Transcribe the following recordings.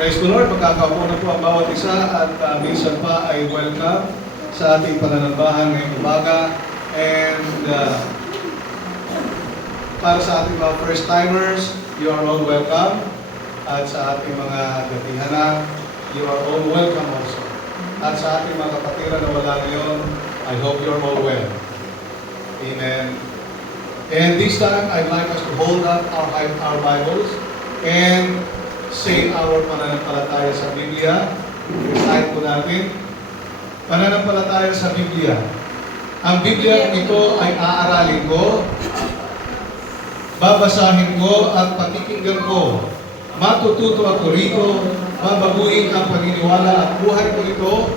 Praise the Lord, magkakaupo na po ang bawat isa at minsan pa ay welcome sa ating pananambahan ngayong umaga. And para sa ating mga first-timers, you are all welcome. At sa ating mga gatihana, you are all welcome also. At sa ating mga kapatira na wala ngayon, I hope you are all well. Amen. And this time, I'd like us to hold up our Bibles and say our pananampalataya sa Biblia. Recite po natin. Pananampalataya sa Biblia. Ang Biblia ito ay aaralin ko, babasahin ko at pakikinggan ko. Matututo ako rito, babaguhin ang paniniwala at buhay ko ito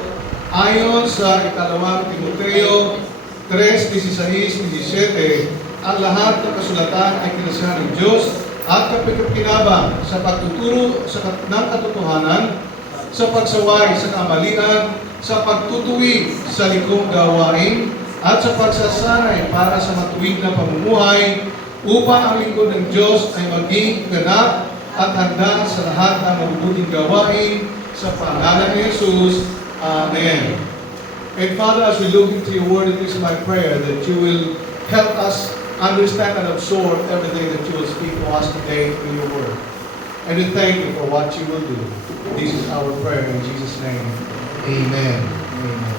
ayon sa ikalawang Timoteo 3:16-17. Ang lahat ng kasulatan ay kinasihan ng Diyos at kapinabang sa pagtuturo ng katotohanan, sa pagsaway sa kamalian, sa pagtutuwid sa likong gawain, at sa pagsasanay para sa matuwid na pamumuhay, upang ang lingkod ng Diyos ay maging ganap at handa sa lahat ng mabubuting gawain sa pangalan ni Jesus. Amen. And Father, as we look into your word, it is my prayer that you will help us understand and absorb everything that you will speak to us today in your word. And we thank you for what you will do. This is our prayer in Jesus' name. Amen. Amen.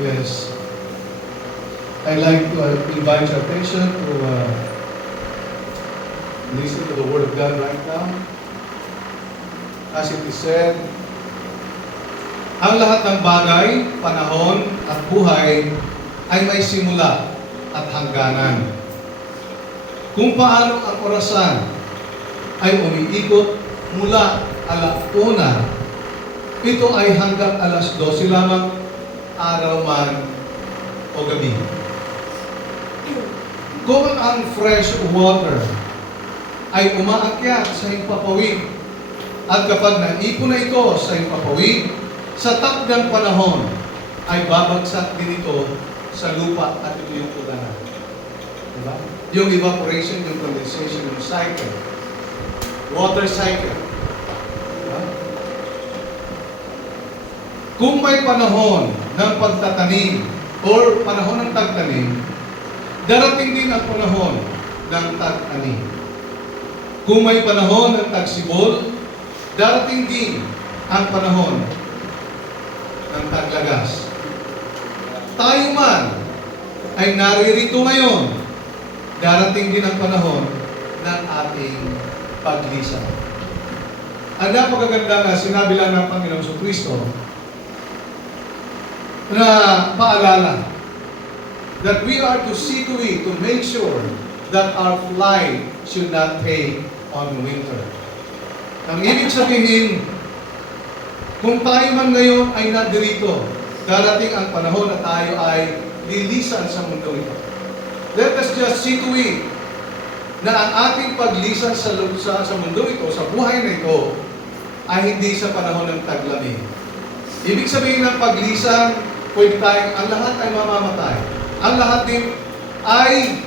Yes. I'd like to invite your attention to listen to the Word of God right now. As it is said, ang lahat ng bagay, panahon at buhay ay may simula at hangganan. Kung paano ang orasan ay umiikot mula alauna, ito ay hanggang alas 12 lamang, araw man o gabi. Kung ang fresh water ay umaakyat sa himpapawid at kapag naipon na ito sa himpapawid, sa takdang panahon ay babagsak din ito sa lupa at ito yung ulan. Diba? Yung evaporation, yung condensation, yung cycle. Water cycle. Diba? Kung may panahon ng pagtatanim or panahon ng tagtanim, darating din ang panahon ng tag-ani. Kung may panahon ng tagsibol, darating din ang panahon ng taglagas. Tayo man ay naririto ngayon, darating din ang panahon ng ating paglisan. Ang napakaganda na sinabi lang ng Panginoong Jesucristo na paalala that we are to see to it, to make sure that our flight should not take on winter. Ang ibig sabihin, kung tayo man ngayon ay nandirito, darating ang panahon na tayo ay lilisan sa mundo ito. Let us just see to it na ang ating paglisan sa mundo ito, sa buhay na ito, ay hindi sa panahon ng taglamig. Ibig sabihin ng paglisan, pwede tayong, ang lahat ay mamamatay. Ang lahat din ay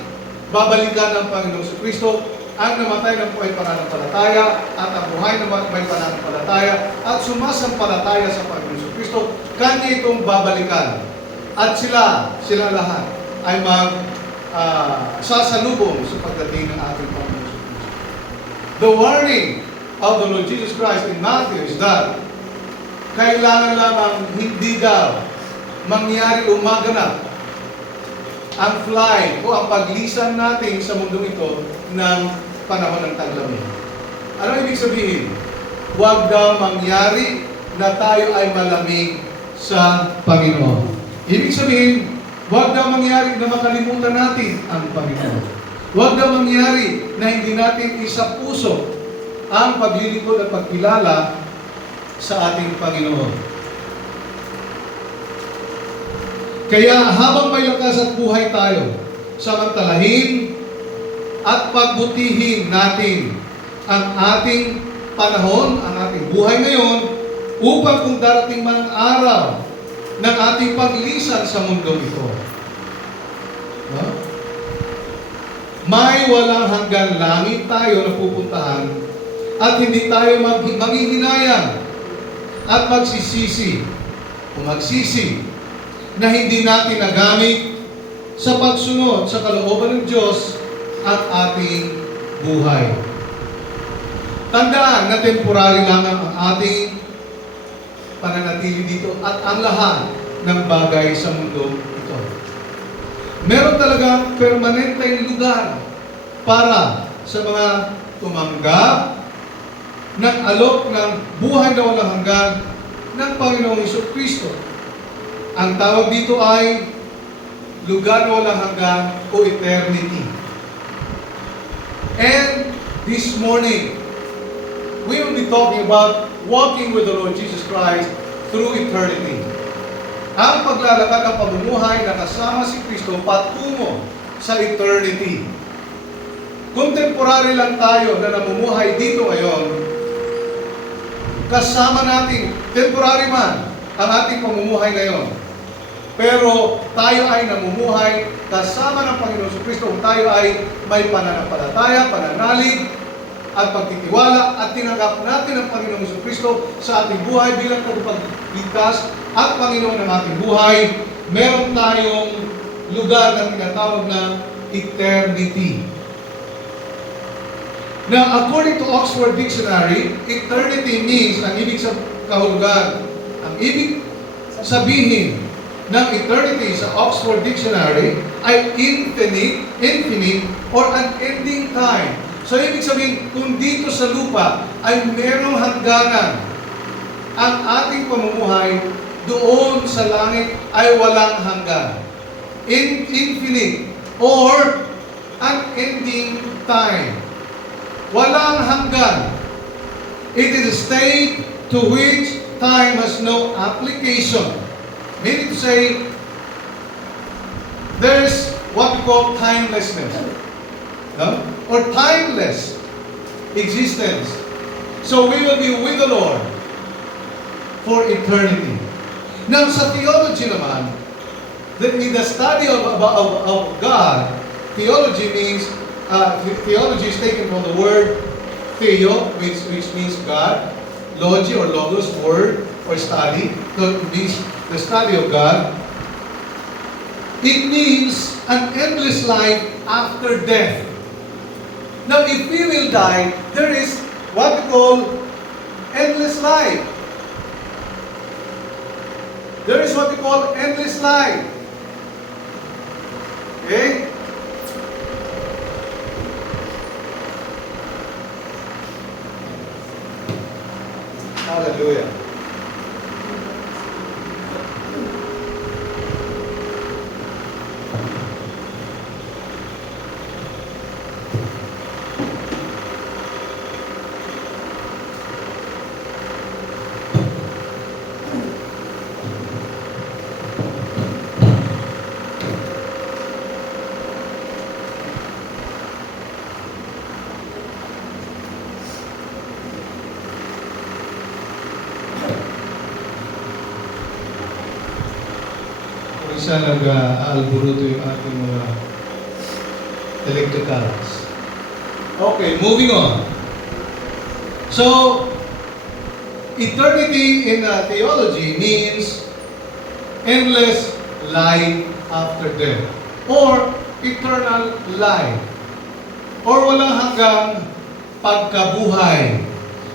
babalikan ng Panginoong Jesucristo. Ang namatay ng buhay pananampalataya at ang buhay ng may pananampalataya at sumasampalataya sa Panginoong Jesucristo, kanya itong babalikan. At sila lahat ay sasalubong sa pagdating ng ating Panginoong Jesucristo. The warning of the Lord Jesus Christ in Matthew is that kailangan lamang hindi daw mangyari o maganap ang flight o ang paglisan natin sa mundong ito ng panahon ng taglamig. Ano ibig sabihin? Huwag daw mangyari na tayo ay malamig sa Panginoon. Ibig sabihin, huwag daw mangyari na makalimutan natin ang Panginoon. Huwag daw mangyari na hindi natin isa puso ang paglilingkod at pagkilala sa ating Panginoon. Kaya habang may lakas at buhay tayo, samantalahin at pagbutihin natin ang ating panahon, ang ating buhay ngayon upang kung darating man ang araw ng ating paglisan sa mundong ito, no? May walang hanggang langit tayo na pupuntahan at hindi tayo maghihinayang at magsisisi na hindi natin nagamit sa pagsunod sa kalooban ng Diyos at ating buhay. Tandaan na temporary lang ang ating pananatili dito at ang lahat ng bagay sa mundo ito. Meron talagang permanenteng lugar para sa mga tumanggap ng alok ng buhay na walang hanggan ng Panginoong Jesucristo. Ang tawag dito ay lugar na walang hanggan o eternity. And this morning, we will be talking about walking with the Lord Jesus Christ through eternity. Ang paglalakad ng pamumuhay na kasama si Kristo patungo sa eternity. Kung temporary lang tayo na namumuhay dito ngayon, kasama natin, temporary man, ang ating pamumuhay ngayon. Pero tayo ay namumuhay kasama ng Panginoon sa Kristo kung tayo ay may pananampalataya, pananalig, at pagtitiwala at tinanggap natin ang Panginoon sa Kristo sa ating buhay bilang tagapagligtas at Panginoon ng ating buhay, meron tayong lugar na tinatawag na eternity. Now, according to Oxford Dictionary, eternity means, ang ibig sa kahulugan, ang ibig sabihin ng eternity sa Oxford Dictionary ay infinite or unending time. So, ibig sabihin, kung dito sa lupa ay merong hangganan, ang ating pamumuhay doon sa langit ay walang hanggan. Infinite or unending time. Walang hanggan. It is a state to which time has no application. Meaning to say, there's what we call timelessness. No? Or timeless existence. So we will be with the Lord for eternity. Now sa theology naman, in the study of God, theology means, theology is taken from the word theo, which means God, logi or logos, word or study, so it means the study of God. It means an endless life after death. Now, if we will die, there is what we call endless life. There is what we call endless life. Okay? Hallelujah. Isa nag-aalburuto yung ating mga electricals. Okay, moving on. So, eternity in theology means endless life after death. Or eternal life. Or walang hanggang pagkabuhay.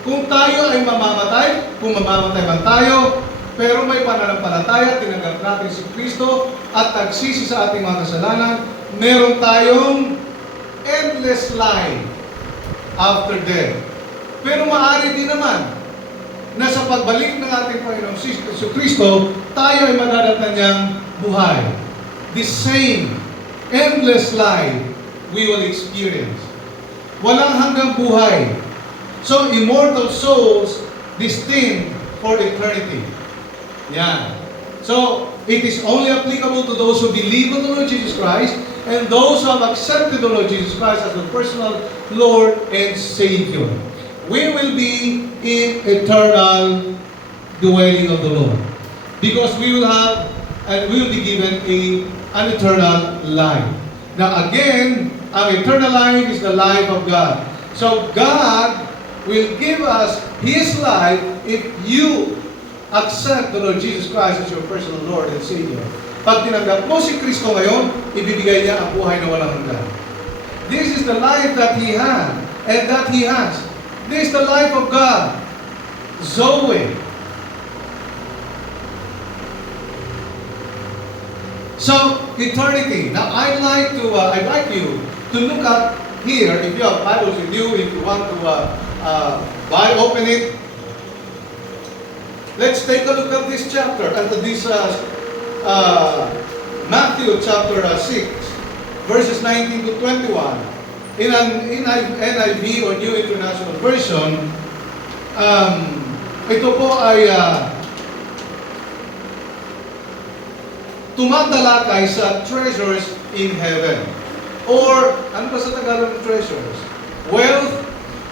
Kung tayo ay mamamatay, kung mamamatay man tayo, pero may pananampalataya, tinanggap natin si Kristo at nagsisi sa ating mga kasalanan, meron tayong endless life after death. Pero maaari din naman na sa pagbalik ng ating Panginoong si Kristo, tayo ay madadatan niyang buhay. The same endless life we will experience. Walang hanggang buhay. So, immortal souls destined for eternity. Yeah. So, it is only applicable to those who believe in the Lord Jesus Christ and those who have accepted the Lord Jesus Christ as their personal Lord and Savior. We will be in eternal dwelling of the Lord. Because we will have and we will be given an eternal life. Now again, our eternal life is the life of God. So God will give us His life if you accept the Lord Jesus Christ as your personal Lord and Savior. Pag tinanggap mo si Kristo ngayon, ibibigay niya ang buhay na walang hanggan. This is the life that He had and that He has. This is the life of God. Zoe. So, eternity. Now, I'd like you to look up here, if you have Bibles with you, if you want to open it. Let's take a look at this chapter, at this Matthew chapter 6, verses 19 to 21. In an NIV or New International Version, ito po ay tumatalakay sa treasures in heaven. Or, ano ba sa Tagalog ng treasures? Wealth,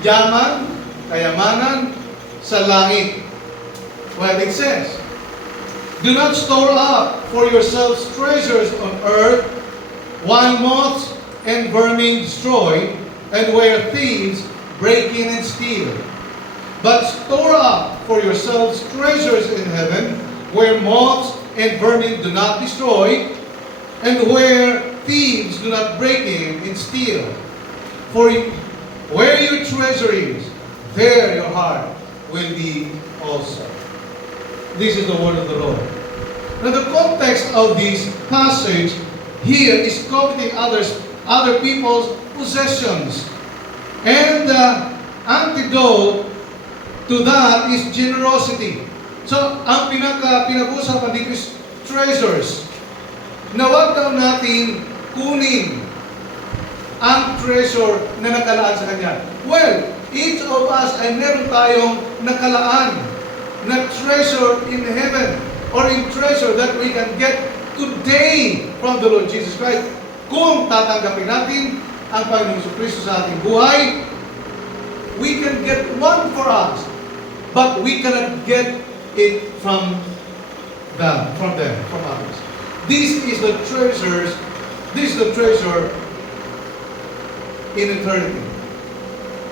yaman, kayamanan, sa langit. Well, it says, do not store up for yourselves treasures on earth, while moths and vermin destroy, and where thieves break in and steal. But store up for yourselves treasures in heaven, where moths and vermin do not destroy, and where thieves do not break in and steal. For where your treasure is, there your heart will be also. This is the word of the Lord. Now the context of this passage here is coveting other people's possessions. And the antidote to that is generosity. So, ang pinag-usapan dito is treasures. Na huwag daw natin kunin ang treasure na nakalaan sa Kanya. Well, each of us ay meron tayong nakalaan na treasure in heaven or in treasure that we can get today from the Lord Jesus Christ. Kung tatanggapin natin ang Panginoong Jesucristo sa ating buhay, we can get one for us, but we cannot get it from others. This is the treasure in eternity.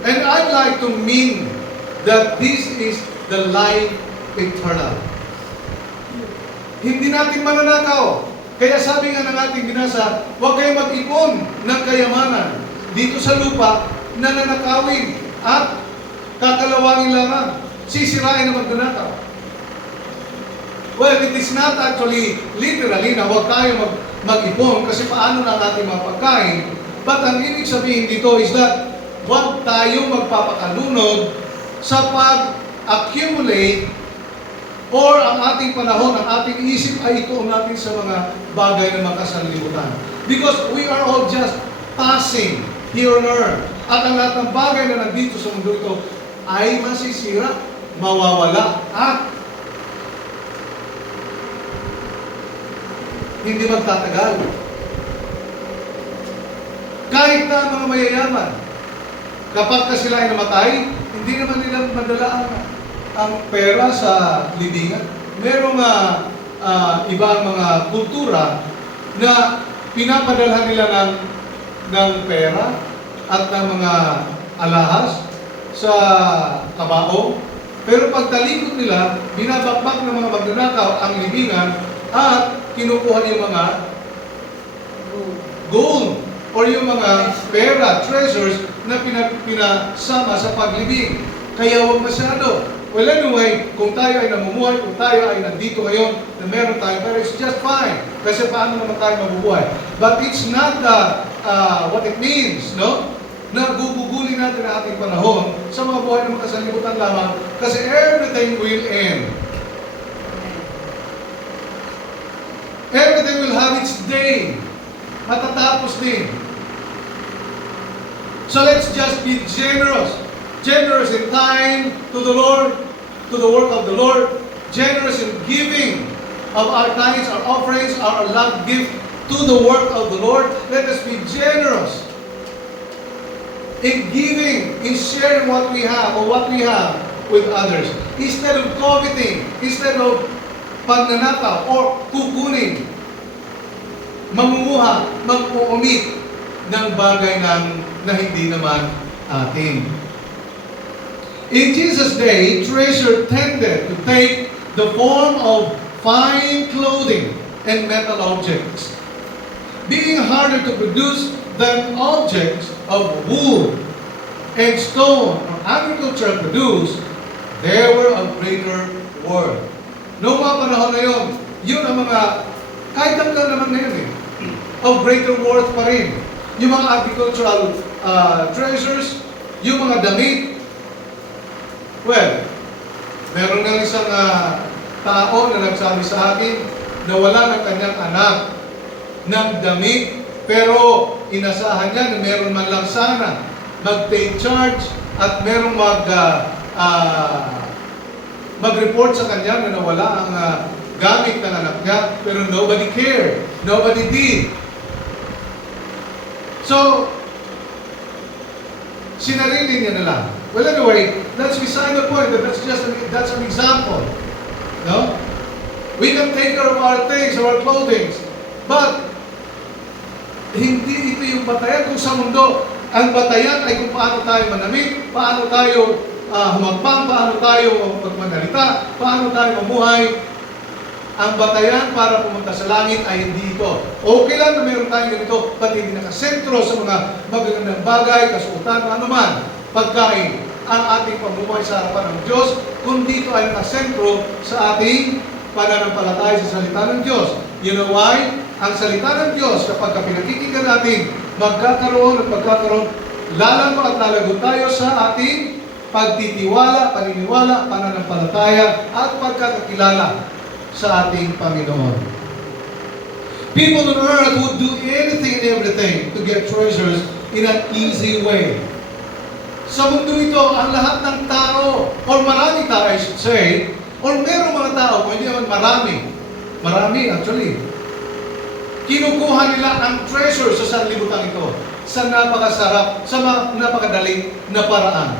And I'd like to mean that this is the life eternal. Hindi natin mananakaw. Kaya sabi nga ng ating binasa, huwag kayong mag-ipon ng kayamanan dito sa lupa na nanakawin at kakalawangin lamang. Sisirain na magnanakaw. Well, it is not actually literally na huwag tayo mag-ipon kasi paano na ang ating mga pagkain. But ang ibig sabihin dito is that huwag tayo magpapakalunod sa pag-accumulate or ang ating panahon, ang ating isip ay ituon natin sa mga bagay na makasanlibutan. Because we are all just passing here on earth. At ang lahat ng bagay na nandito sa mundo ito ay masisira, mawawala, at hindi magtatagal. Kahit na mga mayayaman, kapag sila ay namatay, hindi naman nila madala ang pera sa libingan. Merong ibang mga kultura na pinapadalhan nila ng pera at ng mga alahas sa kabao. Pero pag talikod nila, binabakbak ng mga magnanakaw ang libingan at kinukuha yung mga gold or yung mga pera, treasures na pinasama sa paglibing. Kaya huwag masyado. Well, anyway, kung tayo ay namumuhay, kung tayo ay nandito ngayon na meron tayo, pero it's just fine. Kasi paano naman tayo mabubuhay? But it's not what it means, no? Na gugugulin natin ang ating panahon sa mga buhay na makasalimutan lamang kasi everything will end. Everything will have its day. Matatapos din. So let's just be generous. Generous in time to the Lord, to the work of the Lord. Generous in giving of our tithes, our offerings, our love gift to the work of the Lord. Let us be generous in giving, in sharing what we have or what we have with others. instead of coveting, instead of pagnanakaw or kukunin, mamumuha, mag-uumit ng bagay na hindi naman atin. In Jesus' day, treasure tended to take the form of fine clothing and metal objects, being harder to produce than objects of wood and stone or agriculture produced. There were of greater worth. Noong mga panahon na yun ang mga, kahit hanggang naman ngayon of greater worth pa rin. Yung mga agricultural treasures, yung mga damit. Well, meron nga isang tao na nagsabi sa akin na wala ng kanyang anak ng damit, pero inasahan niya na meron man lang sana mag-take charge at merong mag-report sa kanya na nawala ang gamit ng anak niya, pero nobody cared, nobody did. So, sinarili niya na lang. Well, anyway, that's beside the point. That's an example. No? We can take care of our things, our clothing, but hindi ito yung batayan kung sa mundo. Ang batayan ay kung paano tayo manamit, paano tayo humagpang, paano tayo magmanalita, paano tayo mamuhay. Ang batayan para pumunta sa langit ay hindi ito. Okay lang na meron tayong ganito, ba't hindi nakasentro sa mga magagandang bagay, kasuotan, ano man, pagkain, ang ating pamumuhay sa harapan ng Diyos, kung dito ay nakasentro sa ating pananampalataya sa salita ng Diyos. You know why? Ang salita ng Diyos, kapag pinakikinggan natin, magkakaroon, lalago at lalago tayo sa ating pagtitiwala, paniniwala, pananampalataya, at pagkakakilala sa ating Panginoon. People on earth would do anything and everything to get treasures in an easy way. Sa mundo ito, ang lahat ng tao, or maraming tao I should say, or merong mga tao, kung hindi naman marami actually, kinukuha nila ang treasure sa sanlibutan ito sa napakasarap, sa napakadaling na paraan.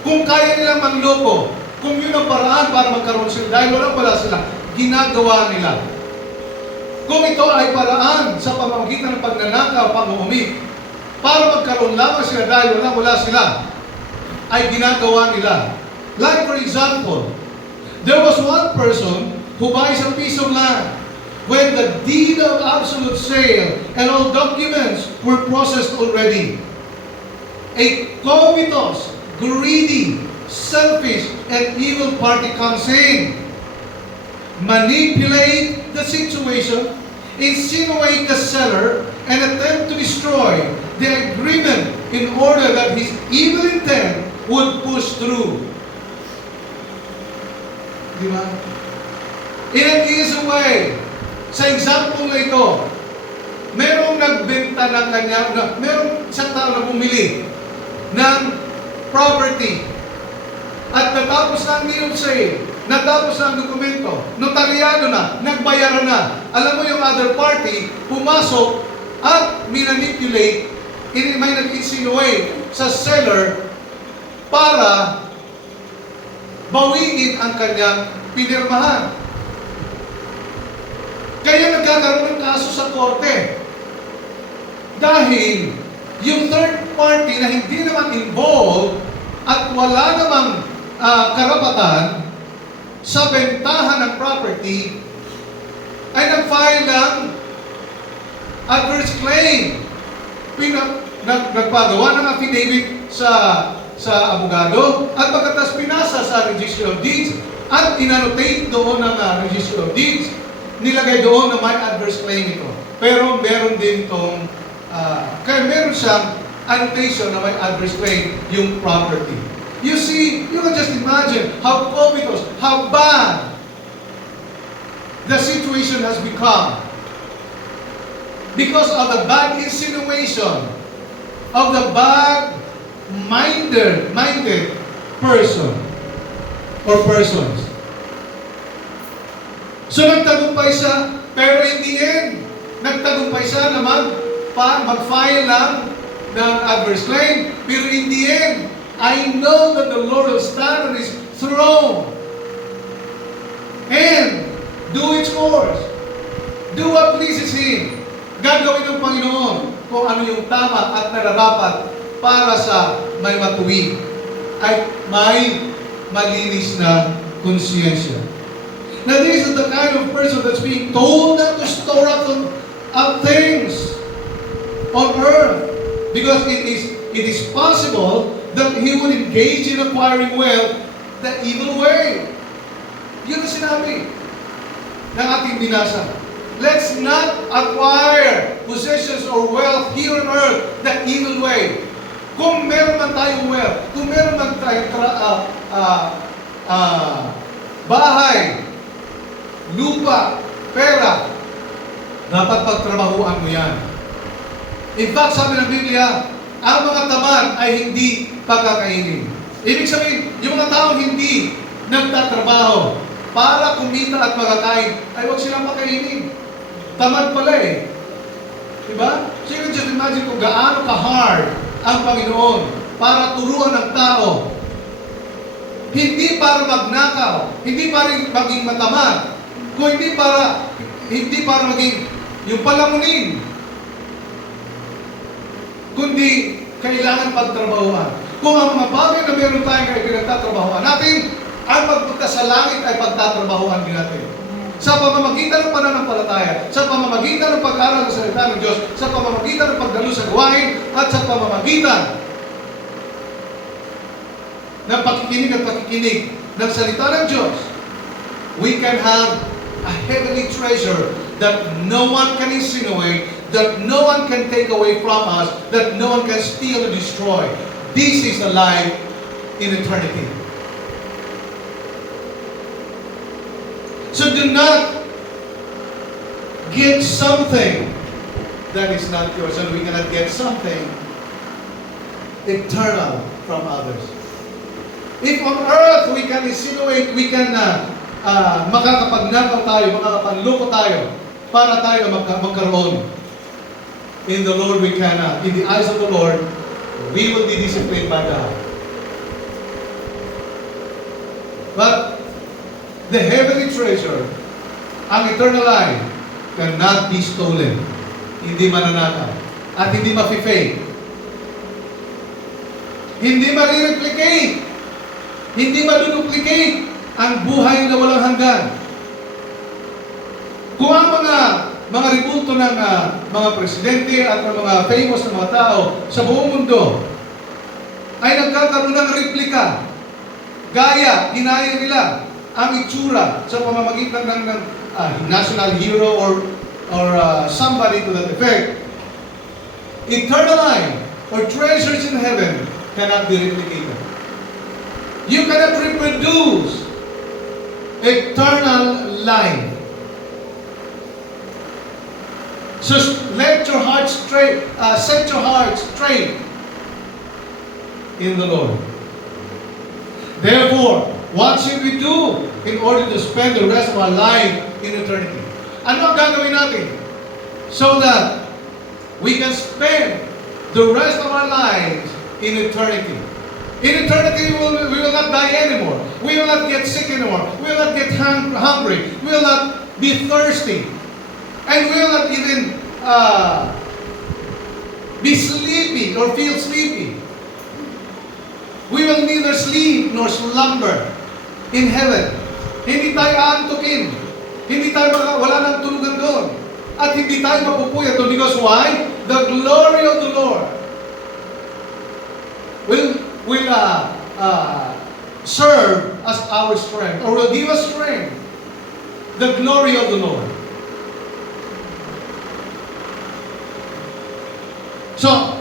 Kung kaya nilang manloko, kung yun ang paraan para magkaroon sila, dahil wala sila, ginagawa nila. Kung ito ay paraan sa pamamagitan ng pagnanakaw, pang-uumit, para magkaroon lamang sila dahil wala sila, ay ginagawa nila. Like for example, there was one person who buys a piece of land. When the deed of absolute sale and all documents were processed already, a covetous, greedy, selfish, and evil party comes in, manipulate the situation, insinuate the seller, and attempt to destroy the agreement in order that his evil intent would push through. Di ba? In an easy way, sa example na ito, merong nagbenta ng merong isang tao na bumili ng property at natapos na ang deed of sale, natapos na ang dokumento, notaryado na, nagbayaran na. Alam mo yung other party, pumasok at minanipulate, may nag-insinuate sa seller para bawiin ang kanyang pinirmahan. Kaya nagkakaroon ng kaso sa korte. Dahil yung third party na hindi naman involved at wala namang karapatan sa bentahan ng property ay nag-file ng adverse claim. Nagpagawa ng affidavit sa abogado at pagkatas pinasa sa Registry of Deeds at inannotate doon ng Registry of Deeds, nilagay doon na may adverse claim ito. Pero meron din itong, kaya meron siyang annotation na may adverse claim yung property. You see, you can just imagine how covetous, how bad the situation has become because of the bad insinuation of the bad-minded person or persons. So nagtagumpay siya, pero in the end, nagtagumpay siya na mag-file lang ng adverse claim. Pero in the end, I know that the Lord will stand on His throne and do its course. Do what pleases Him. Gagawin ng Panginoon kung ano yung tama at nararapat para sa may matuwid ay may malinis na konsyensya. Now this is the kind of person that's being told not to store up things on earth, because it is possible that he would engage in acquiring wealth the evil way. Yun ang sinabi ng ating binasa. Let's not acquire possessions or wealth here on earth the evil way. Kung meron man tayong wealth, kung meron man tayong bahay, lupa, pera, dapat pagtrabahuan mo yan. In fact, sabi ng Biblia, ang mga tamad ay hindi pagkakainin. Ibig sabihin, yung mga taong hindi nagtatrabaho para kumita at magkakain, ay huwag silang pakainin. Tamad pala eh. Diba? So you can just imagine kung gaano ka-hard ang Panginoon para turuan ng tao. Hindi para magnakaw, hindi para maging matamad, kung hindi para maging yung palamunin, kundi kailangan pagtrabahuan. Kung ang mga bagay na meron tayong ay pinagtatrabahuan natin, ang pagpunta sa langit ay pagtatrabahuan din natin. Sa pamamagitan ng pananampalataya, sa pamamagitan ng pag-aral ng salita ng Diyos, sa pamamagitan ng pagdalo sa gawain, at sa pamamagitan ng pakikinig ng salita ng Diyos, we can have a heavenly treasure that no one can insinuate, that no one can take away from us, that no one can steal and destroy. This is a life in eternity. So do not get something that is not yours, and we cannot get something eternal from others. If on earth we can insinuate, we can makakapagnakaw tayo, makakapanloko tayo, para tayo magkaroon. In the Lord we cannot. In the eyes of the Lord, we will be disciplined by God. But the heavenly treasure, ang eternal life, cannot be stolen. Hindi mananakaw. At hindi ma-fake. Hindi ma-replicate. Hindi ma-duplicate ang buhay na walang hanggan. Kung ang mga ribulto ng mga presidente at ng mga famous na mga tao sa buong mundo ay nagkakaroon ng replika, gaya, ginaya nila ang itsura sa pamamagitan ng national hero or somebody to that effect, eternal life or treasures in heaven cannot be replicated. You cannot reproduce eternal life. So let your heart straight, set your heart straight in the Lord. Therefore, what should we do in order to spend the rest of our life in eternity? Ano ang gagawin natin so that we can spend the rest of our lives in eternity? In eternity, we will not die anymore. We will not get sick anymore. We will not get hungry. We will not be thirsty. And we will not even be sleepy or feel sleepy. We will neither sleep nor slumber in heaven. Hindi tayo aantukin. Hindi tayo wala nang tulugan doon. At hindi tayo mapupuyat doon. Because why? The glory of the Lord will serve as our strength, or will give us strength. The glory of the Lord. So,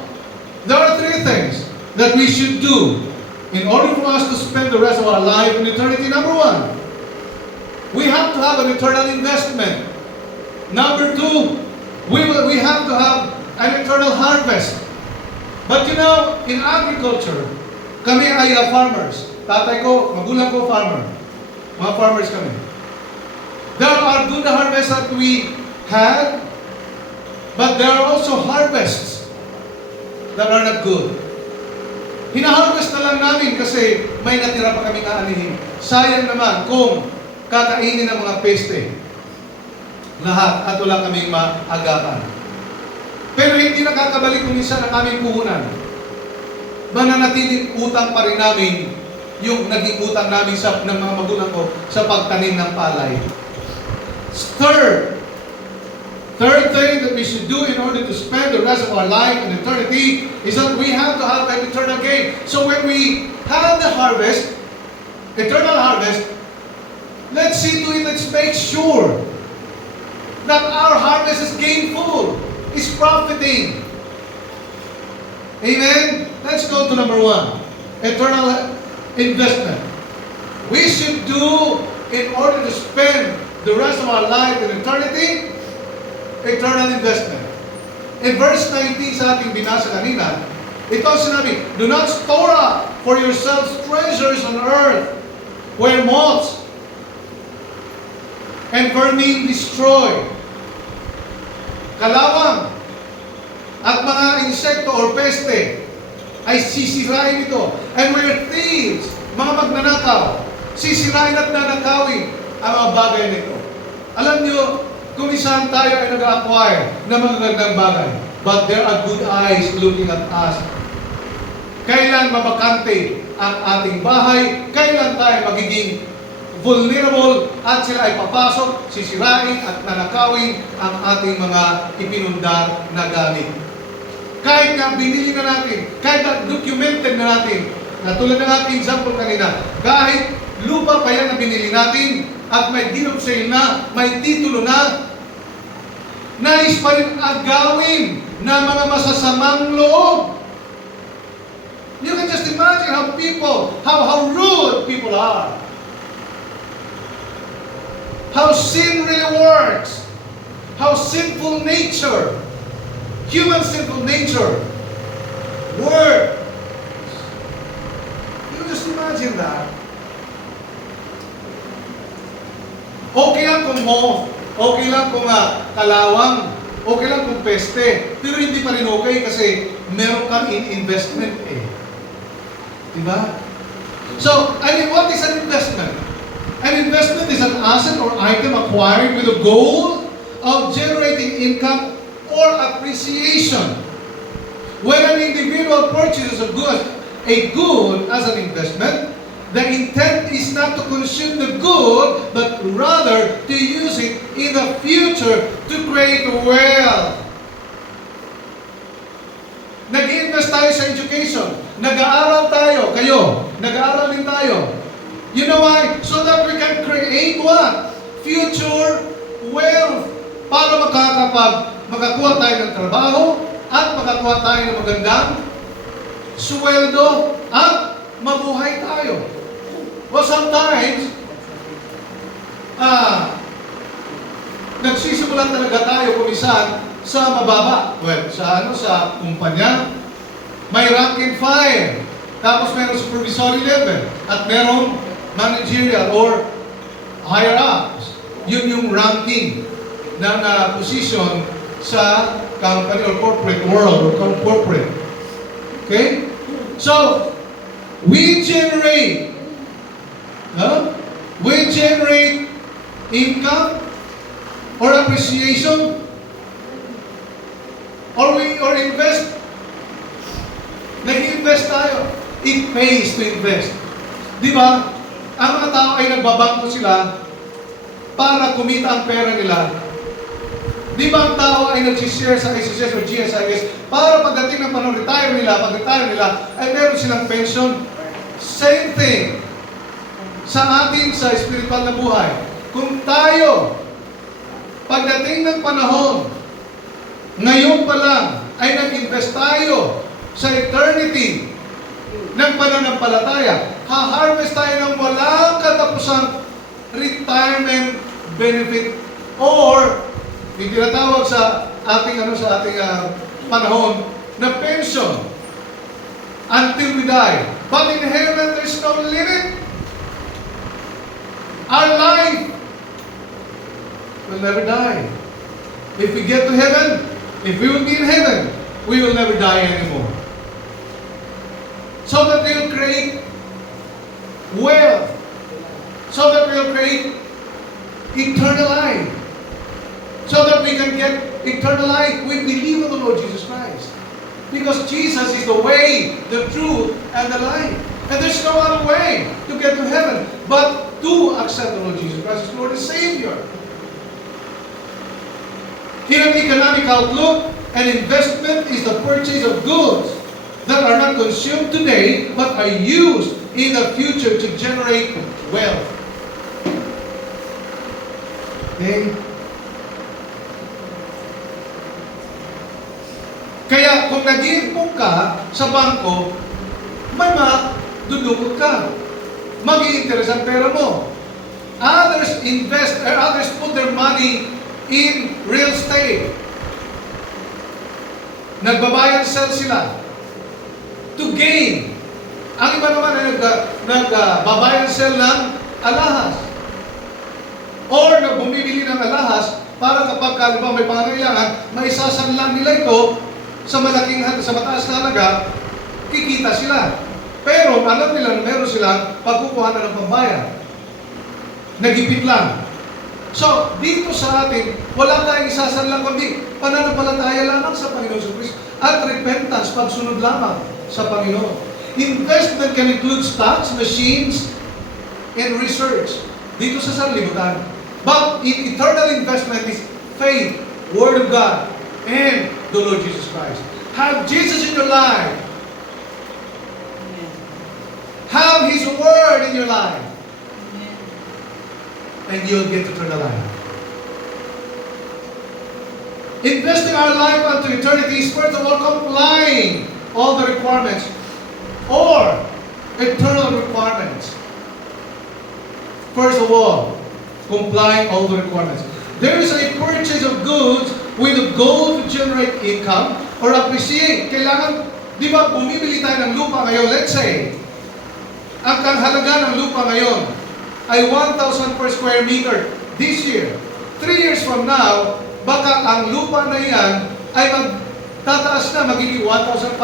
there are three things that we should do in order for us to spend the rest of our life in eternity. Number one, we have to have an eternal investment. Number two, we have to have an eternal harvest. But you know, in agriculture, kami ay farmers. Tatay ko, magulang ko, farmer. Mga farmers kami. There are good harvests that we had, but there are also harvests that are not good. Hina-harvest na lang namin kasi may natira pa kaming aanihin. Sayang naman kung kakainin ng mga peste. Lahat at wala kaming maagapan. Pero hindi nakakabalik kung minsan ang aming puhunan. Mananatiling utang pa rin namin yung naging utang namin ng mga magulang ko sa pagtanim ng palay. Third thing that we should do in order to spend the rest of our life in eternity is that we have to have an eternal gain. So when we have the harvest, eternal harvest, let's see to it, let's make sure that our harvest is gainful, is profiting. Amen? Let's go to number 1. Eternal investment. We should do, in order to spend the rest of our life in eternity, eternal investment. In verse 19 sa ating binasa kanina, ito sinabi, do not store up for yourselves treasures on earth, where moths and vermin destroy, kalawang at mga insekto or peste ay sisirain ito. And where thieves, mga magnanakaw, sisirain at nanakawin ang mga bagay nito. Alam nyo, kung isang tayo ay nag-acquire ng mga gandang bagay, but there are good eyes looking at us. Kailan mabakante ang ating bahay, kailan tayo magiging vulnerable at sila ay papasok, sisirain at nanakawin ang ating mga ipinundar na gamit. Kahit na binili na natin, kahit na documented na natin, na tulad ng ating example kanina, kahit lupa pa yan na binili natin at may deed of sale na, may titulo na, nais pa rin agawin na mga masasamang loob. You can just imagine how rude people are. How sin really works. How sinful nature, human sinful nature, works. You just imagine that. Okay lang kung moth, okay lang kung kalawang, okay lang kung peste, pero hindi pa rin okay kasi meron kang investment eh. Diba? So, what is an investment? An investment is an asset or item acquired with the goal of generating income or appreciation. When an individual purchases a good as an investment, the intent is not to consume the good, but rather to use it in the future to create wealth. Nag-invest tayo sa education. Nag-aaral tayo. Kayo. Nag-aaral din tayo. You know why? So that we can create what? Future wealth. Para makakuha tayo ng trabaho at makakuha tayo ng magandang sweldo at mabuhay tayo. Well, sometimes, nagsisimulan talaga tayo kumisan sa mababa. Well, sa kumpanya, may rank and file. Tapos meron supervisory level. At meron managerial or higher ups. Yun yung ranking ng position sa company or corporate world or corporate. Okay? So, we generate income or appreciation or invest. Nag-invest tayo. It pays to invest. Di ba? Ang mga tao ay nagbabangko sila para kumita ang pera nila. Di ba ang tao ay nag-share sa SSS o GSIS para pagdating ng panahon pag-retire nila, ay meron silang pension? Same thing sa atin sa spiritual na buhay. Kung tayo, pagdating ng panahon, ngayon pa lang, ay nag-invest tayo sa eternity ng pananampalataya, ha-harvest tayo ng walang katapusang retirement benefit or yung tinatawag sa ating panahon na pension until we die. But in heaven, there's no limit. Our life will never die. If we get to heaven, if we will be in heaven, we will never die anymore. So that we will create wealth. So that we will create eternal life. So that we can get eternal life, we believe in the Lord Jesus Christ. Because Jesus is the way, the truth, and the life. And there's no other way to get to heaven but to accept the Lord Jesus Christ as Lord and Savior. In an economic outlook, an investment is the purchase of goods that are not consumed today but are used in the future to generate wealth. Okay? Kaya kung nag-iimpong ka sa bangko, may madudukot ka. Mag-i-interest ang pera mo. Others invest, or others put their money in real estate. Nagbabayad sell sila to gain. Ang iba naman ay nagbabayad sell ng alahas. Or bumibili ng alahas para kapag halimbawa may pangangailangan, maisasanlan nila ito sa mataas na halaga, kikita sila. Pero alam nila na meron silang pagkukuhanan ng pambayad. Nagipit lang. So, dito sa atin, wala tayong isasanlang kundi pananampalataya lamang sa Panginoon sa Kristo at repentance, pagsunod lamang sa Panginoon. Investment can include stocks, machines, and research. Dito sa sanlibutan. But in eternal investment is faith, Word of God, and the Lord Jesus Christ. Have Jesus in your life. Have His Word in your life. And you'll get eternal life. Investing our life unto eternity is first of all complying all the requirements or eternal requirements. First of all, complying all the requirements. There is a purchase of goods with a goal to generate income or appreciate. Kailangan, di ba, bumibili tayo ng lupa ngayon. Let's say, ang halaga ng lupa ngayon ay 1,000 per square meter this year. 3 years from now, baka ang lupa na yan ay magtataas na, magiging 1,500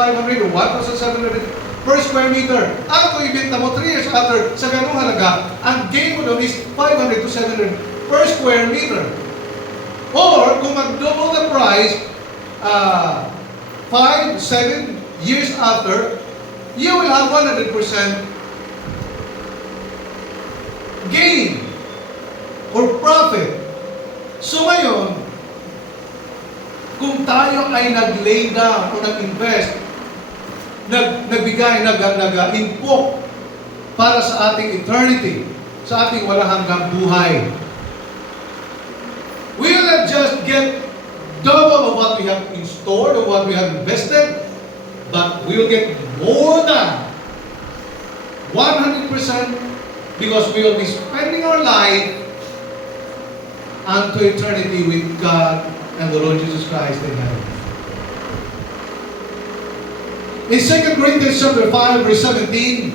or 1,700 per square meter. At kung ibenta mo 3 years after sa ganung halaga, ang gain mo doon is 500 to 700 per square meter. Or kung mag-double the price 5, 7 years after, you will have 100% gain or profit. So ngayon, kung tayo ay nag-lay down o nag-invest, nagbigay, nag-impok para sa ating eternity, sa ating walang hanggang buhay, we will not just get double of what we have in store or what we have invested, but we will get more than 100% because we will be spending our life unto eternity with God and the Lord Jesus Christ in heaven. In 2 Corinthians chapter 5, verse 17,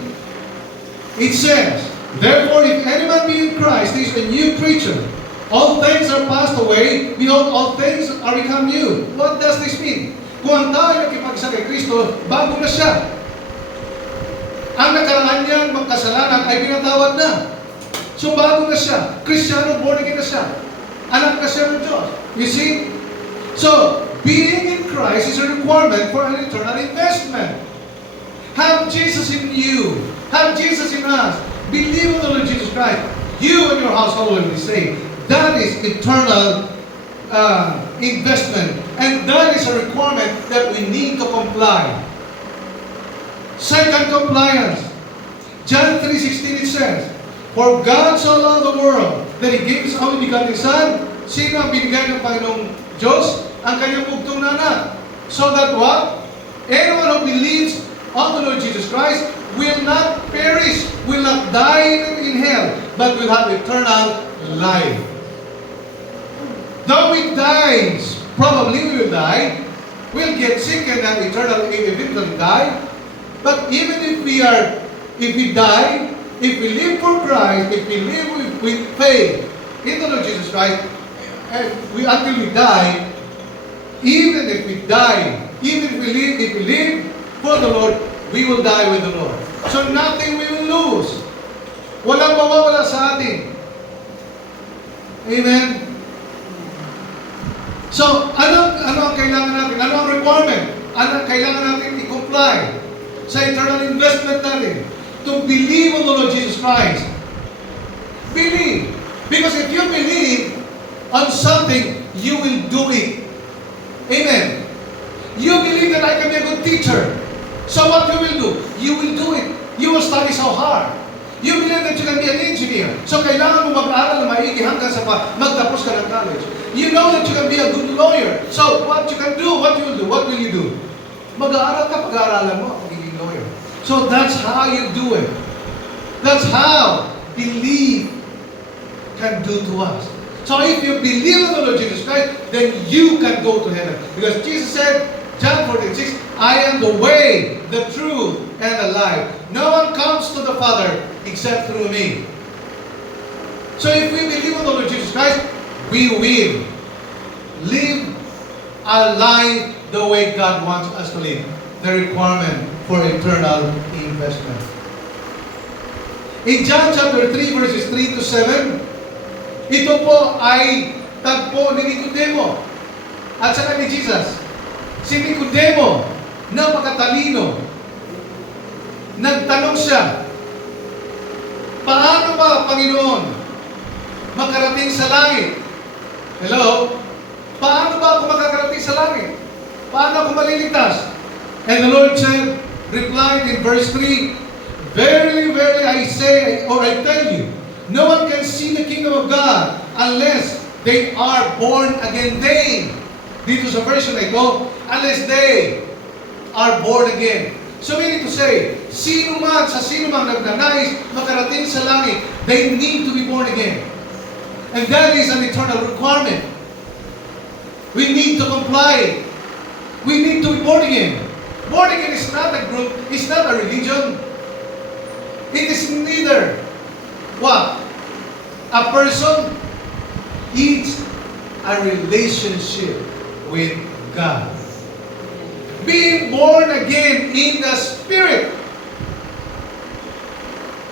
it says, "Therefore, if any man be in Christ, he is a new creature. All things are passed away. Behold, all things are become new." What does this mean? Kung ang tao ay nakipagsa kay Kristo, bago na siya. Ang nakaraan niyang magkasalanan ay pinatawad na. So bago na siya. Kristiyano, born again na siya. Anak na siya ng Diyos. You see? So, being in Christ is a requirement for an eternal investment. Have Jesus in you. Have Jesus in us. Believe in the Lord Jesus Christ. You and your household will be saved. That is eternal investment. And that is a requirement that we need to comply. Second, compliance. John 3:16 it says, "For God so loved the world that He gave His only begotten Son." Sino ang binigay ng Panginoong Diyos? Ang kanyang bugtong na anak. So that what? Anyone who believes on the Lord Jesus Christ will not perish, will not die in hell, but will have eternal life. Though we die, probably we will die, we'll get sick and have eventually die. But even if we die, if we live for Christ, if we live with faith in the Lord Jesus Christ, and until we die, even if we die, even if we live for the Lord, we will die with the Lord. So nothing we will lose. Walang mawawala sa atin. Amen? So, ano ang kailangan natin? Ano ang requirement? Ano ang kailangan natin i-comply sa eternal investment natin? To believe on the Lord Jesus Christ. Believe. Because if you believe on something, you will do it. Amen. You believe that I can be a good teacher. So what you will do? You will do it. You will study so hard. You believe that you can be an engineer. So kailangan mo mag-aaral na maigi hanggang sa magtapos ka ng college. You know that you can be a good lawyer. So what you can do, what you will do, what will you do? Mag-aaral ka, pag-aaralan mo, magiging lawyer. So that's how you do it. That's how belief can do to us. So if you believe in the Lord Jesus Christ, then you can go to heaven. Because Jesus said, John 14:6, I am the way, the truth, and the life. No one comes to the Father except through me. So if we believe in the Lord Jesus Christ, we will live our life the way God wants us to live. The requirement for eternal investment. In John chapter 3 verses 3 to 7, ito po ay tagpo ni Nicodemo at saka ni Jesus. Si Nicodemo, napakatalino. Nagtanong siya, paano ba, Panginoon, makarating sa langit? Hello? Paano ba ako makakarating sa langit? Paano ako maliligtas? And the Lord said, replied in verse 3, Verily, verily, I say, or I tell you, no one can see the kingdom of God unless they are born again. They, dito sa version na ito, unless they are born again. So meaning to say, sino man nagnanais makarating sa langit, they need to be born again. And that is an eternal requirement. We need to comply. We need to be born again. Born again is not a group, it's not a religion. It is neither what? A person. It's a relationship with God. Being born again in the Spirit.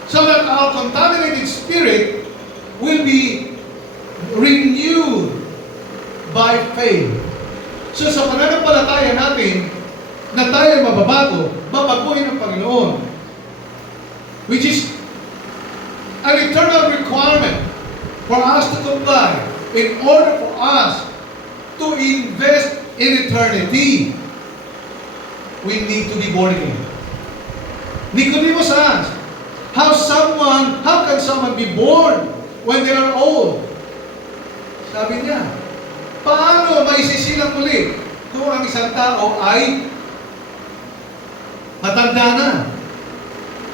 So that our contaminated spirit will be renewed by faith. So sa pananampalataya natin na tayo mababago, babaguhin ng Panginoon. Which is an eternal requirement for us to comply in order for us to invest in eternity. We need to be born again. Nicodemus asked, how can someone be born when they are old? Sabi niya, paano maisisilang muli kung ang isang tao ay matanda na?